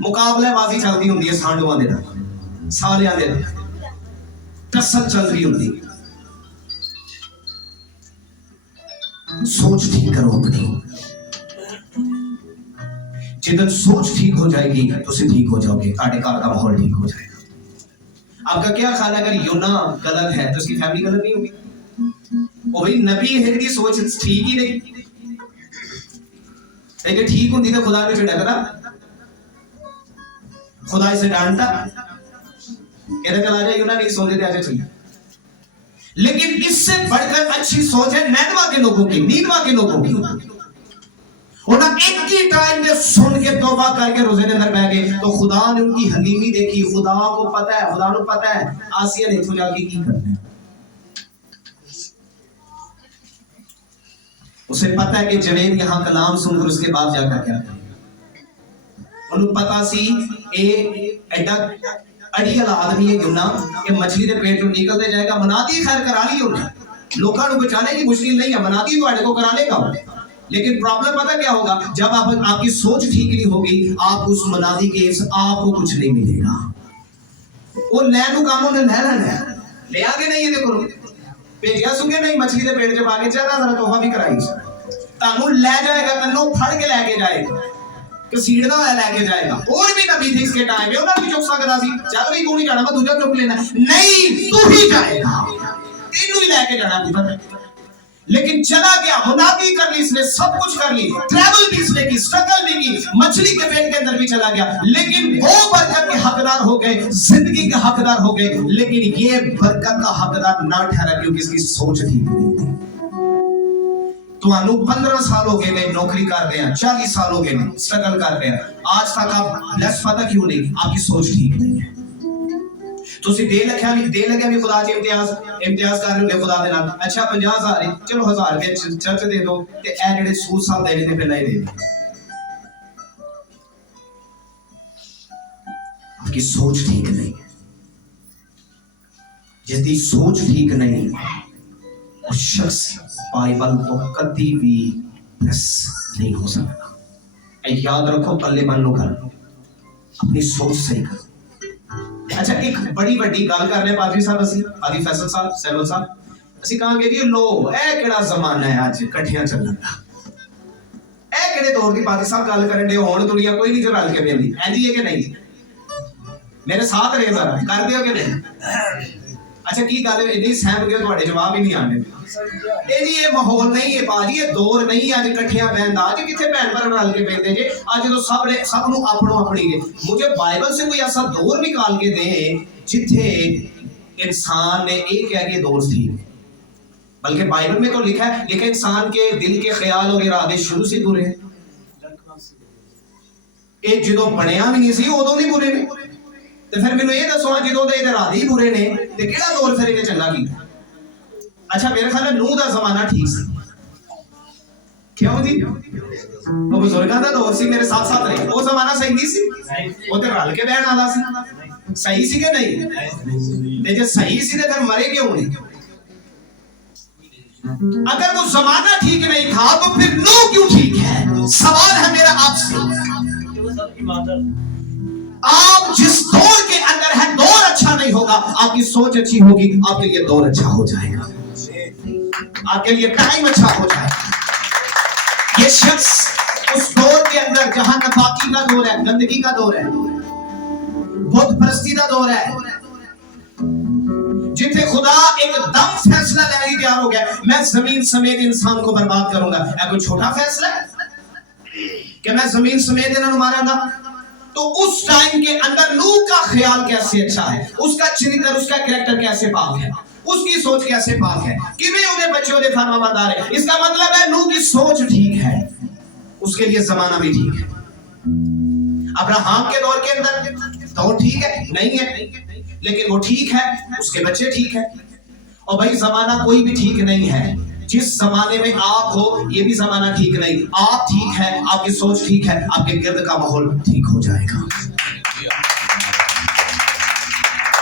मुकाबलेबाजी चलती होंदी है सांडुआं दे नाल, सालियां दे टस्सल चल रही होंदी। सोच ठीक करो अपनी, जिधर सोच ठीक हो जाएगी तो ठीक हो जाओगे, ਤੁਹਾਡੇ ਘਰ का माहौल ठीक हो जाएगा। आपका क्या ख्याल है अगर यूना गलत है तो उसकी फैमिली गलत नहीं होगी? वो भाई नबी है की सोच ठीक ही नहीं, लेकिन ठीक होती तो खुदा ने झड़कता, खुदा इसे डांटता, कहता चला जाए यूना नहीं सोचते थे आजा चलिए। लेकिन इससे बढ़कर अच्छी सोच है नैनवा के लोगों की, नीनवा के लोगों की। उन्होंने एक ही टाइम में सुन के तौबा करके रोजे के अंदर बह गए, तो खुदा ने उनकी हलीमी देखी, खुदा को पता है, खुदा को पता है आसिया ने इथों जाके की करना है, उसे पता है कि जवेद यहाँ कलाम सुनकर उसके बाद जाकर क्या करेगा। उन्हें पता सी ए एडा अड़ियल आदमी है यूना कि मछली के पेट में निकलते जाएगा, मनाती खैर करा ली उन्हें, लोगों को बचाने की मुश्किल नहीं है, मनाती तो को करा लेगा। लेकिन प्रॉब्लम पता क्या होगा, जब आपकी सोच ठीक नहीं होगी, आप उस मनादी के आपको कुछ नहीं मिलेगा। वो लैनु काम उन्हें ले लेना है, ले आगे नहीं, ये देखो भेजिया सुगे नहीं, मछली के पेट जब आगे चला जरा तोहफा भी कराई, तानू ले जाएगा, कन्नो फड़ के लेके जाएगा, सीढ़ना है लेके जाएगा। और भी नबी थे इसके टाइम में, उन्होंने भी चुक सकता सी, चल भी तू नहीं जाना, मैं दूसरा चुक लेना, नहीं तू ही जाएगा, तेनू ही लेके जाना पुत्र। लेकिन चला गया, मुनादी कर ली इसने, सब कुछ कर ली, ट्रैवल भी इसने की, स्ट्रगल भी की, मछली के पेट के अंदर भी चला गया, लेकिन वो बरकत के हकदार हो गए, जिंदगी के हकदार हो गए, लेकिन ये बरकत का हकदार ना ठहरा क्योंकि इसकी सोच ठीक नहीं थी। तो 15 साल हो गए ने नौकरी कर रहे हैं, 40 साल हो गए ने स्ट्रगल कर रहे हैं, आज तक आप ब्लेस पता क्यों नहीं, आपकी सोच ठीक नहीं है। तो दे लगे भी खुदा जी इम्तियाज कर रहे होंगे खुदा दे नाल, अच्छा 50,000 चलो 1000 रुपए चर्च दे दो, ते ए जेड़े सूद साल देने ते पहले ही दे दो। आपकी सोच ठीक नहीं है, जिसकी सोच ठीक नहीं उस शख्स बाइबल को कभी भी प्लस नहीं हो सकता। याद रखो, पल्ले बन लो घर, अपनी सोच सही करो। अच्छा एक बड़ी बड़ी गल कर रहे पादरी साहब, असि पादरी फैसल साहब, सैमुअल साहब, असि कहांगे जी लो ए केड़ा जमाना है अज इकट्ठियां चलण दा, ए केड़े दौर दी पादरी साहब गल करन दे, हुण दुनिया कोई नहीं जो रल के बेंदी ऐ जी है कि नहीं? मेरे साथ रहे जरा, कर दियो कि नहीं? अच्छा की गल इन्नी सहम गए, तुहाडे जवाब ही नहीं आने। ए जी ये माहौल नहीं है पाजी, ये दौर नहीं अज इकट्ठियां बहन दा, अज किथे भैन भरा रल के बेंदे जे, अज तो सब नूं अपनो अपनी है। मुझे बाइबल से कोई ऐसा दौर निकाल के दे जिथे इंसान ने एक कह के दौर थी, बल्कि बाइबल में तो लिखा है इंसान के दिल के ख्याल और इरादे शुरू से बुरे हैं, एक जो बनया भी नहीं सी उदों भी बुरे ने, तो फिर मैनूं ये दसो जो इरादे ही बुरे ने तो किहड़ा दौर फिर इन्हें चंगा कीता? अच्छा मेरे ख्याल नूह दा जमाना ठीक सी, क्यों जी वो बुजुर्गों का दौर सी मेरे साथ साथ रहे वो जमाना सही नहीं सी वो तो रल के बहन वाला सी सही सी के नहीं ते जे सही सी ते फिर मरे क्यों नहीं अगर वो जमाना ठीक नहीं था तो फिर नूह क्यों ठीक है सवाल है मेरा आपसे आप जिस दौर के अंदर है दौर अच्छा नहीं होगा आपकी सोच अच्छी होगी आपके लिए दौर अच्छा हो जाएगा आपके लिए टाइम अच्छा हो जाएगा ये शख्स उस दौर के अंदर जहां नफाकी का दौर है गंदगी का दौर है बुत परस्ती का दौर है जिथे खुदा एकदम फैसला लेने के तैयार हो गया मैं जमीन समेत इंसान को बर्बाद करूंगा ऐ कोई छोटा फैसला है कि मैं जमीन समेत इन्हें मारूंगा तो उस टाइम के अंदर नूह का ख्याल कैसे अच्छा है उसका चरित्र उसका कैरेक्टर कैसे पाक है उसकी सोच कैसे पाक है कि वे उन्हें बच्चों ने फरमाबरदार है इसका मतलब है नूह की सोच ठीक है उसके लिए जमाना भी ठीक है अब्राहम के दौर के अंदर दौर ठीक है नहीं है लेकिन वो ठीक है उसके बच्चे ठीक है और भाई जमाना कोई भी ठीक नहीं है जिस जमाने में आप हो ये भी जमाना ठीक नहीं आप ठीक है आपकी सोच ठीक है आपके गिर्द का माहौल ठीक हो जाएगा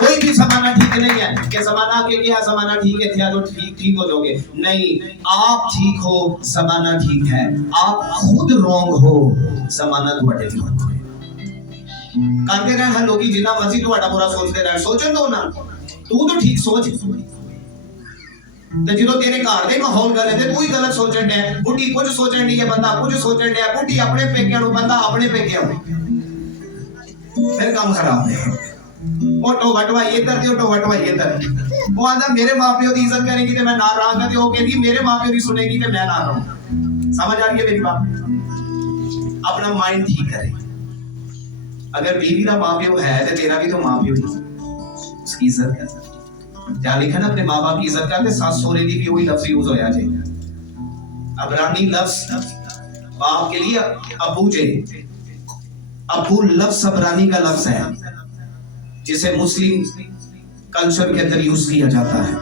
कोई भी जमाना ठीक नहीं है कि जमाना के लिए जमाना ठीक है तो ठीक हो जाओगे नहीं आप ठीक हो जमाना ठीक है आप खुद रॉन्ग हो जमाना तुम्हारे रॉन्ग है करते रहे हर लोग जिन्ना मर्जी तुम्हारा बुरा सोचते रहे सोचो तो ना तू तो ठीक सोच तो जो तेरे घर दे माहौल गलत है तू ही गलत सोचण दे बुढ़ी कुछ सोचण दी है बंदा कुछ सोचण दे बुढ़ी अपने पेकियां नु बंदा अपने पेकियां फिर काम खराब है ओटो वटवाई इधर ते ओटो वटवाई इधर वो आंदा मेरे मां-पियो दी इज्जत करेगी ते मैं ना रहांगा ते वो कहदी मेरे मां-पियो दी सुनेगी ते मैं ना रहूं समझ आ रही है मेरी बात अपना माइंड ठीक करे अगर बीवी का मां-पियो है ते तेरा भी तो मां-पियो ही उसकी इज्जत कर जहाँ लिखा ना अपने माँ बाप की इज्जत करते सास सोरे की भी वही लफ्ज यूज होया जे अबरानी लफ्ज बाप के लिए अबू जे अबू लफ्ज अबरानी का लफ्ज है जिसे मुस्लिम कल्चर के अंदर यूज किया जाता है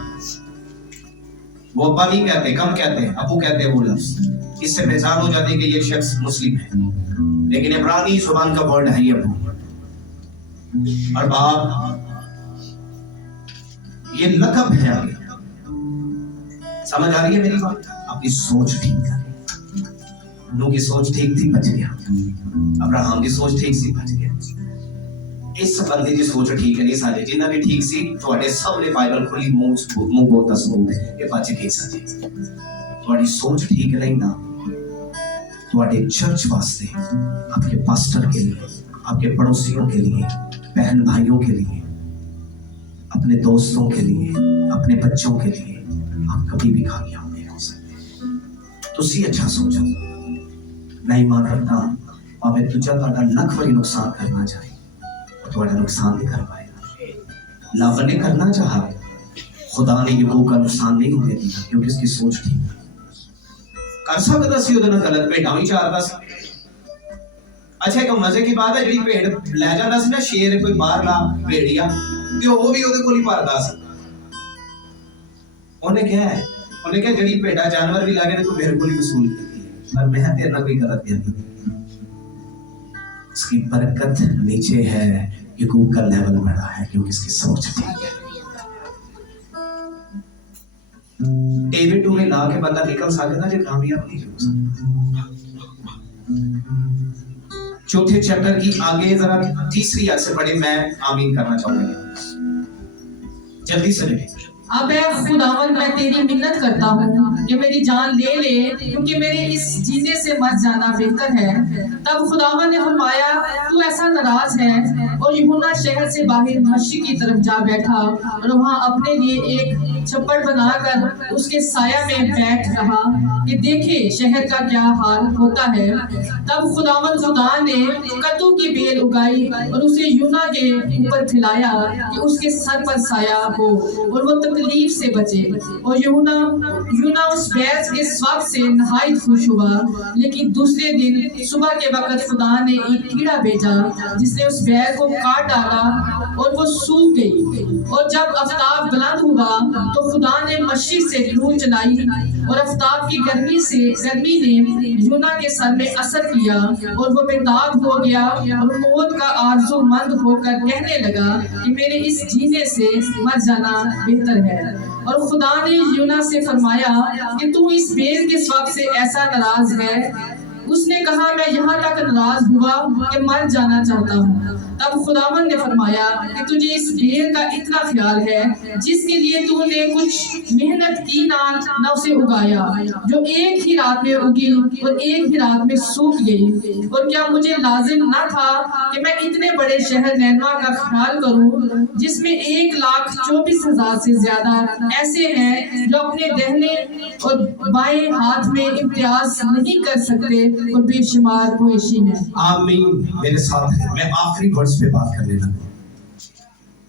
वो अब्बा नहीं कहते कम कहते हैं अबू कहते हैं वो लफ्ज इससे पहचान हो जाती है कि ये शख्स मुस्लिम है लेकिन इब्रानी जुबान का वर्ड है ये अबू और बाप ये लक़ब है आगे समझ आ रही है मेरी बात आपकी सोच ठीक है नूह की सोच ठीक थी बच गया अब्राहम की सोच ठीक सी बच गया इस बंदे की सोच ठीक है नहीं सारे जिन्ना भी ठीक सी ਤੁਹਾਡੇ ਸਾਹਮਣੇ ਬਾਈਬਲ ਖੁੱਲੀ ਮੂੰਹ ਬੋਲਦਾ ਸਬੂਤ ਹੈ ਇਹ ਬਚ ਗਏ ਸਾਰੇ ਤੁਹਾਡੀ सोच ठीक नहीं ना ਤੁਹਾਡੇ चर्च वास्ते आपके पास्टर के लिए आपके पड़ोसियों के लिए बहन भाइयों के लिए अपने दोस्तों के लिए अपने बच्चों के लिए आप कभी भी कामयाब नहीं हो सकते तुसी अच्छा सोचो मैं ईमान रखता भावे तुझा ਤੁਹਾਡਾ ਲੱਖ ਵਾਰੀ नुकसान करना चाहे ਤੁਹਾਡਾ नुकसान नहीं कर पाएगा रब ने करना चाहा खुदा ने यूं का नुकसान नहीं होने दिया क्योंकि इसकी सोच थी कर सकता सी ਉਹਦੇ ਨਾਲ गलत भेड़ा भी चारदा सी अच्छा एक मजे की बात है ਜਿਹੜੀ भेड़ ਲੈ ਜਾਂਦਾ ਸੀ ਨਾ ਸ਼ੇਰ ਕੋਈ ਬਾਹਰਲਾ भेड़िया ਤੇ ਉਹ ਵੀ ਉਹਦੇ ਕੋਲ ਹੀ ਭਰਦਾ ਸੀ ਉਹਨੇ ਕਿਹਾ ਜਿਹੜੀ ਭੇਡਾ ਜਾਨਵਰ ਵੀ ਲਾਗੇ ਨੇ ਤੂੰ ਮੇਰੇ ਕੋਲ ਹੀ ਵਸੂਲ ਕੀਤੀ ਹੈ ਪਰ ਮੈਂ ਤੇਰੇ ਨਾਲ ਕੋਈ गलत नहीं इसकी बरकत नीचे है यकूब का लेवल बड़ा है क्योंकि इसकी सोच ठीक है डेविड टू में ला के बंदा निकल सकता जो कामयाब नहीं हो सकता चौथे चैप्टर की आगे जरा तीसरी आयत से पढ़े मैं आमीन करना चाहूंगा जल्दी से ले अब ऐ खुदावन मैं तेरी मिन्नत करता हूँ कि मेरी जान ले ले क्योंकि मेरे इस जीने से मर जाना बेहतर है तब खुदावन ने फरमाया तू ऐसा नाराज है और यूहन्ना शहर से बाहर मशरिक की तरफ जा बैठा और वहाँ अपने लिए एक छप्पड़ बनाकर उसके साया में बैठ रहा कि देखे शहर का क्या हाल होता है तब खुदावन खुदा ने कद्दू की बेल उगाई और उसे यूहन्ना के ऊपर खिलाया कि उसके सर पर साया हो और वो तकलीफ से बचे और यूहन्ना उस बैल के स्वाद से नहायत खुश हुआ लेकिन दूसरे दिन सुबह के वक्त खुदा ने एक कीड़ा भेजा जिसने उस बैल को काट डाला और वो सूख गई और जब आफ्ताब बुलंद हुआ तो खुदा ने मशीर से धूल चलाई और आफताब की गर्मी ने यूना के सर में असर किया और वो बेताब हो गया और मौत का आरज़ूमंद होकर कहने लगा कि मेरे इस जीने से मर जाना बेहतर है। और खुदा ने यूना से फरमाया कि तू इस बेर किस वक्त से ऐसा नाराज है? उसने कहा, मैं यहाँ तक नाराज हुआ कि मर जाना चाहता हूँ। तब खुदावन ने फरमाया कि तुझे इस बेर का इतना ख्याल है जिसके लिए तूने कुछ मेहनत की ना उसे उगाया, जो एक ही रात में उगी और एक ही रात में सूख गई। और क्या मुझे लाजिम ना था कि मैं इतने बड़े शहर नैनवा का ख्याल करूं जिसमें 1,24,000 से ज्यादा ऐसे हैं जो अपने दाहिने और बाएं हाथ में इम्तियाज नहीं कर सकते और बेशुमार मुएशी हैं। आमीन। मेरे साथ है, मैं आखिरी वर्ड्स पे बात करने लगा।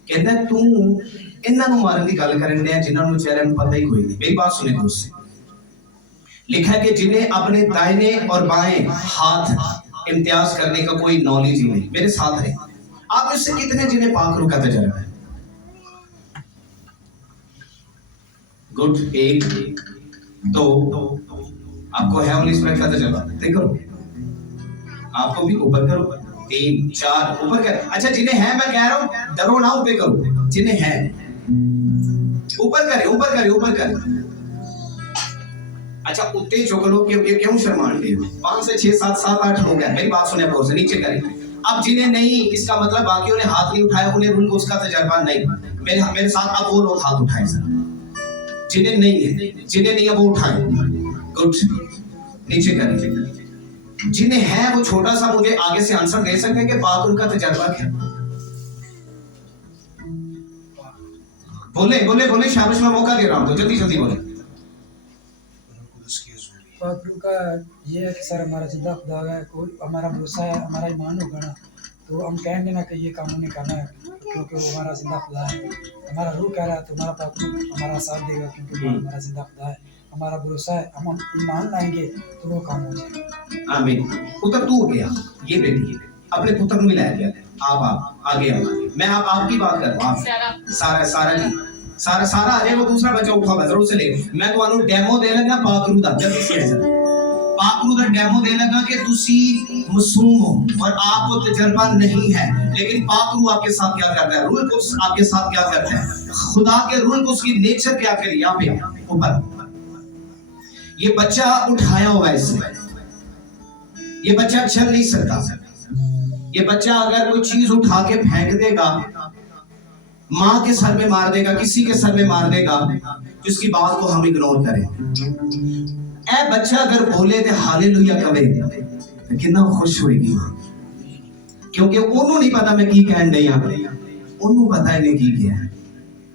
कहता है तू इन्हां नूं मारन दी गल करन दे जिन्हां नूं बेचारियां नूं पता ही कोई नहीं। मेरी बात सुने दोस्त, लिखा है कि जिन्हें अपने दाहिने और बाएं हाथ इम्तियाज करने का कोई नॉलेज ही नहीं। मेरे साथ है, आप इससे कितने जिन्हें पाक रूह का तजर्बा है? गुड। 1 2 आपको है होली स्पिरिट का तजर्बा? देखो आपको भी ऊपर करो। 3 4 ऊपर कर। अच्छा जिन्हें है, मैं कह रहा हूं डरो ना, ऊपर करो। जिन्हें है ऊपर करे, ऊपर करे, ऊपर करे। अच्छा उत्ते चुक लो, क्यों शर्मान दे? 5 से 6 7 7 8 लोग हैं। मेरी बात सुने आप से, नीचे करें। अब जिन्हें नहीं, इसका मतलब बाकियों ने हाथ नहीं उठाया, उन्हें उनको उसका तजर्बा नहीं। मेरे साथ अब वो लोग हाथ उठाए सर जिन्हें नहीं है, जिन्हें नहीं है वो उठाए। गुड, नीचे करें। जिन्हें है वो छोटा सा मुझे आगे से आंसर दे सकते हैं कि पाक रूह का तजर्बा क्या? बोले बोले बोले, शाबाश, मैं मौका दे रहा हूं तो जल्दी जल्दी बोले। पाक रूह का ये है कि सर हमारा जिंदा खुदा है, कोई हमारा भरोसा है, हमारा ईमान होगा ना तो हम कहेंगे ना कि ये काम हमने करना है क्योंकि वो हमारा जिंदा खुदा है। हमारा रूह कह रहा है तो हमारा पाक रूह हमारा साथ देगा क्योंकि वो हमारा जिंदा खुदा है। हमारा भरोसा है, हम ईमान लाएंगे तो वो काम हो जाएगा। आमीन। पुत्र तू हो गया, ये बेटी अपने पुत्र को मिलाया गया। आप आगे आओ। मैं आपकी बात कर रहा हूँ। सारा की सारा आ जाए, वो दूसरा बच्चा उठा जरूर से ले। मैं तो डेमो दे लगा पाक रूह दा, जल्दी से पाक रूह दा डेमो दे लगा कि तुसी मासूम हो और आपको तजर्बा नहीं है, लेकिन पाक रूह आपके साथ क्या करता है? रूह कुद्स आपके साथ क्या करता है? खुदा के रूह कुद्स की नेचर क्या करी? यहाँ पे ऊपर ये बच्चा उठाया हुआ है, इसमें ये बच्चा चल नहीं सकता। ये बच्चा अगर कोई चीज उठा के फेंक देगा, माँ के सर में मार देगा, किसी के सर में मार देगा, जिसकी बात को हम इग्नोर करें। ए बच्चा अगर बोले तो हालेलुया कहे तो कितना खुश होएगी मां, क्योंकि ओनू नहीं पता मैं की कहन नहीं आ, ओनू पता है की किया है।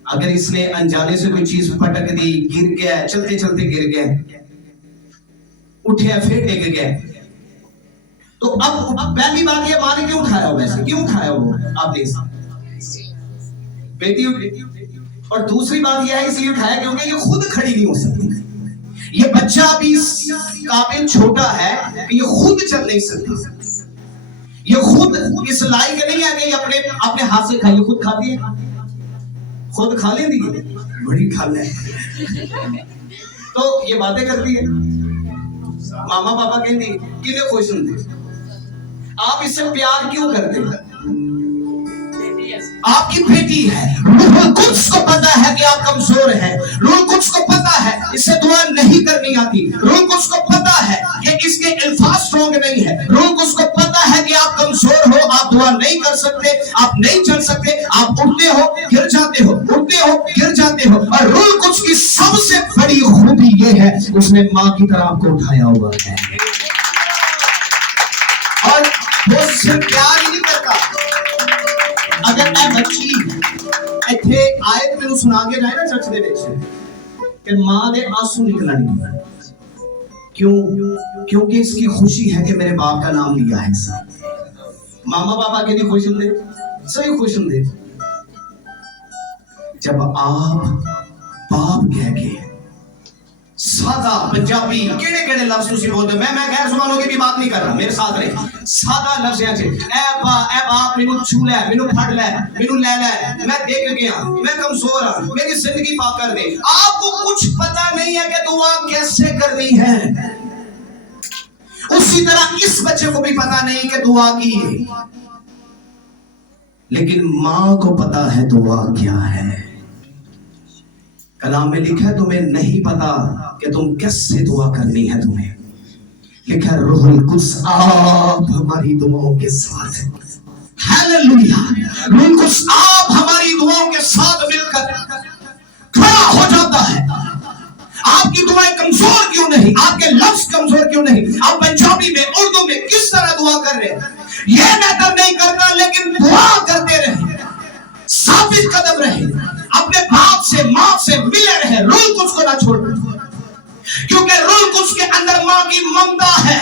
अगर इसने अनजाने से कोई चीज पटक दी, गिर गया, चलते चलते गिर गया, उठे फिर डिग गया, तो अब पहली बात ये माने क्यों उठाया हो? वैसे क्यों उठाया वो? आप देख बेटी उठी। और दूसरी बात यह है इसलिए उठाया क्योंकि ये खुद खड़ी नहीं हो सकती। ये बच्चा भी इस काबिल छोटा है कि ये खुद चल नहीं सकता। ये खुद इस लायक नहीं है कि अपने अपने हाथ से खाइए। खुद खाती है, खुद खा लेती है, बड़ी खा ले तो ये बातें करती है। मामा पापा कहती किन्हें खुश होंगे? आप इससे प्यार क्यों करते हैं? आपकी बेटी है, रूह कुद्स को पता है कि आप कमजोर हैं। रूह कुद्स को पता है इससे दुआ नहीं करनी आती। रूह कुद्स को पता है कि इसके अल्फाज स्ट्रॉन्ग नहीं है। रूह कुद्स को पता है कि आप कमजोर हो, आप दुआ नहीं कर सकते, आप नहीं चल सकते, आप उठते हो गिर जाते हो, उठते हो गिर जाते हो। और रूह कुद्स की सबसे बड़ी खूबी ये है उसने माँ की तरह आपको उठाया हुआ है और वो सिर्फ प्यार ही नहीं करता। अगर मैं बच्ची ਇੱਥੇ ਆਇਤ ਮੈਨੂੰ ਸੁਣਾ ਕੇ ਜਾਏ ਨਾ ਚਰਚ ਦੇ ਵਿੱਚ ਕਿ ਮਾਂ ਦੇ ਆंसू निकलने, क्योंकि इसकी खुशी है कि मेरे बाप का नाम लिया है। मामा पापा के लिए खुश होंगे, सही खुश होंगे जब आप बाप कह के साथ सादा पंजाबी केड़े केड़े लफ्ज तुसी बोलदे मैं गैर जुबानों की भी बात नहीं कर रहा, मेरे साथ रहे। सादा लफ्ज है ए बाप मेनू छू ले, मेनू फड़ ले, मेनू ले ले, मैं देख गया, मैं कमजोर हां, मेरी जिंदगी पाक कर दे। आपको कुछ पता नहीं है कि दुआ कैसे करनी है। उसी तरह इस बच्चे को भी पता नहीं कि दुआ की है, लेकिन मां को पता है दुआ क्या है। कलाम में लिखा है तुम्हें नहीं पता कि तुम कैसे दुआ करनी है, तुम्हें लिखा है रूहुल कुद्स आप हमारी दुआओं के साथ। हालेलुया। रूहुल कुद्स आप हमारी दुआओं के साथ मिलकर खड़ा हो जाता है। आपकी दुआएं कमजोर क्यों नहीं, आपके लफ्ज कमजोर क्यों नहीं, आप पंजाबी में उर्दू में किस तरह दुआ कर रहे हैं ये मैटर नहीं करता, लेकिन दुआ करते रहे, साबित कदम रहे, अपने बाप से मां से मिले रहे, रूहुल कुद्स को ना छोड़, क्योंकि रूहुल कुद्स के अंदर मां की ममता है।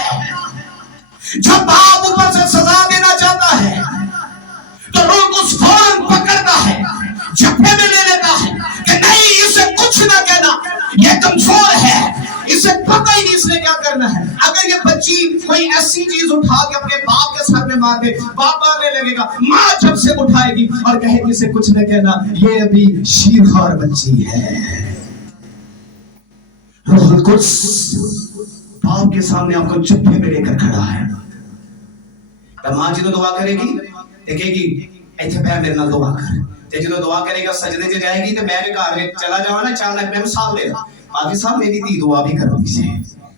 जब बाप ऊपर से सजा देना चाहता है तो रूहुल कुद्स फौरन पकड़ता है, जब्बे में ले लेता है कि नहीं इसे कुछ ना कहना, ये कमजोर है, इसे पता ही नहीं इसने क्या करना है। अगर ये बच्ची कोई ऐसी चीज उठा के अपने बाप के सर में मार दे, बाप मारने लगेगा, मां जब से उठाएगी और कहेगी इसे कुछ न कहना, ये अभी शीरखार बच्ची है। रूहुल कुद्स बाप के सामने आपको चुप्पे में लेकर खड़ा है। तो मां जी तो दुआ करेगी, देखेगी इथे बह मेरे नाल दुआ कर, ते जो दुआ करेगा सजदे च जाएगी तो मैं भी घर में चला जावा ना, अचानक मैं साहब ले पाजी साहब मेरी धी दुआ भी कर दी से।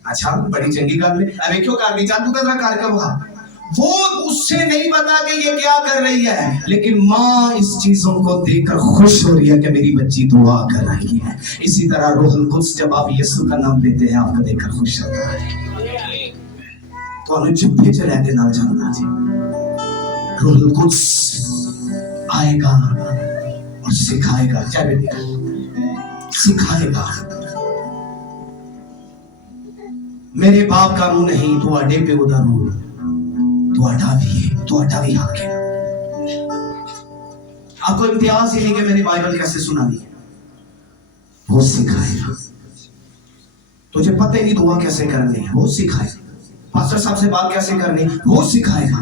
अच्छा बड़ी चंगी गल है, अबे क्यों कर दी, चालू कर करके वो उससे नहीं पता कि ये क्या कर रही है, लेकिन माँ इस चीजों को देखकर खुश हो रही है कि मेरी बच्ची दुआ कर रही है। इसी तरह रूहुल कुद्स जब आप यीशु का नाम लेते हैं आपको देखकर खुश होता है। तो हमें चुप्पे च रहने ना जाना जी। रूहुल कुद्स आएगा और सिखाएगा, चाहे सिखाएगा। मेरे बाप का रूह नहीं तुहाडे पिओ दा रूह तुहाडा भी हक है। आपको इम्तियाज ही नहीं कि मैंने बाइबल कैसे सुनानी है, वो सिखाएगा। तुझे पता ही नहीं दुआ कैसे करनी है, वो सिखाएगा। पास्टर साहब से बात कैसे करनी है, वो सिखाएगा।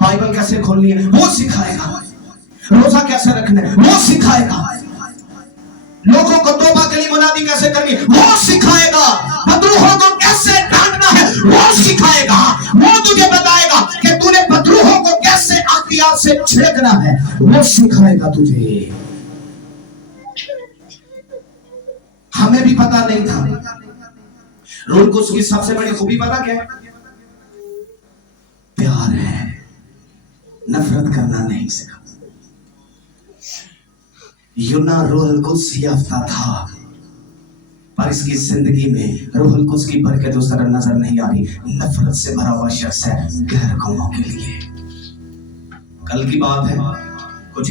बाइबल कैसे खोलनी है, वो सिखाएगा। रोजा कैसे रखना है, वो सिखाएगा। लोगों को तौबा कलीमा मुनादी कैसे करनी है, वो सिखाएगा। बदरूहों को कैसे डांटना है, वो सिखाएगा। वो तुझे बताएगा कि तूने बदरूहों को कैसे अख्तियार से छिड़कना है, वो सिखाएगा तुझे। हमें भी पता नहीं था। रूहुल कुद्स की सबसे बड़ी खूबी पता क्या है? प्यार है, नफरत करना नहीं सिखा। यूना रूहुल कुद्स याफ्ता था, पर इसकी जिंदगी में रूहुल कुद्स की बरकत उस तरह नजर नहीं आ रही। नफरत से भरा हुआ शख्स है गैर कौमों के लिए। कल की बात है, कुछ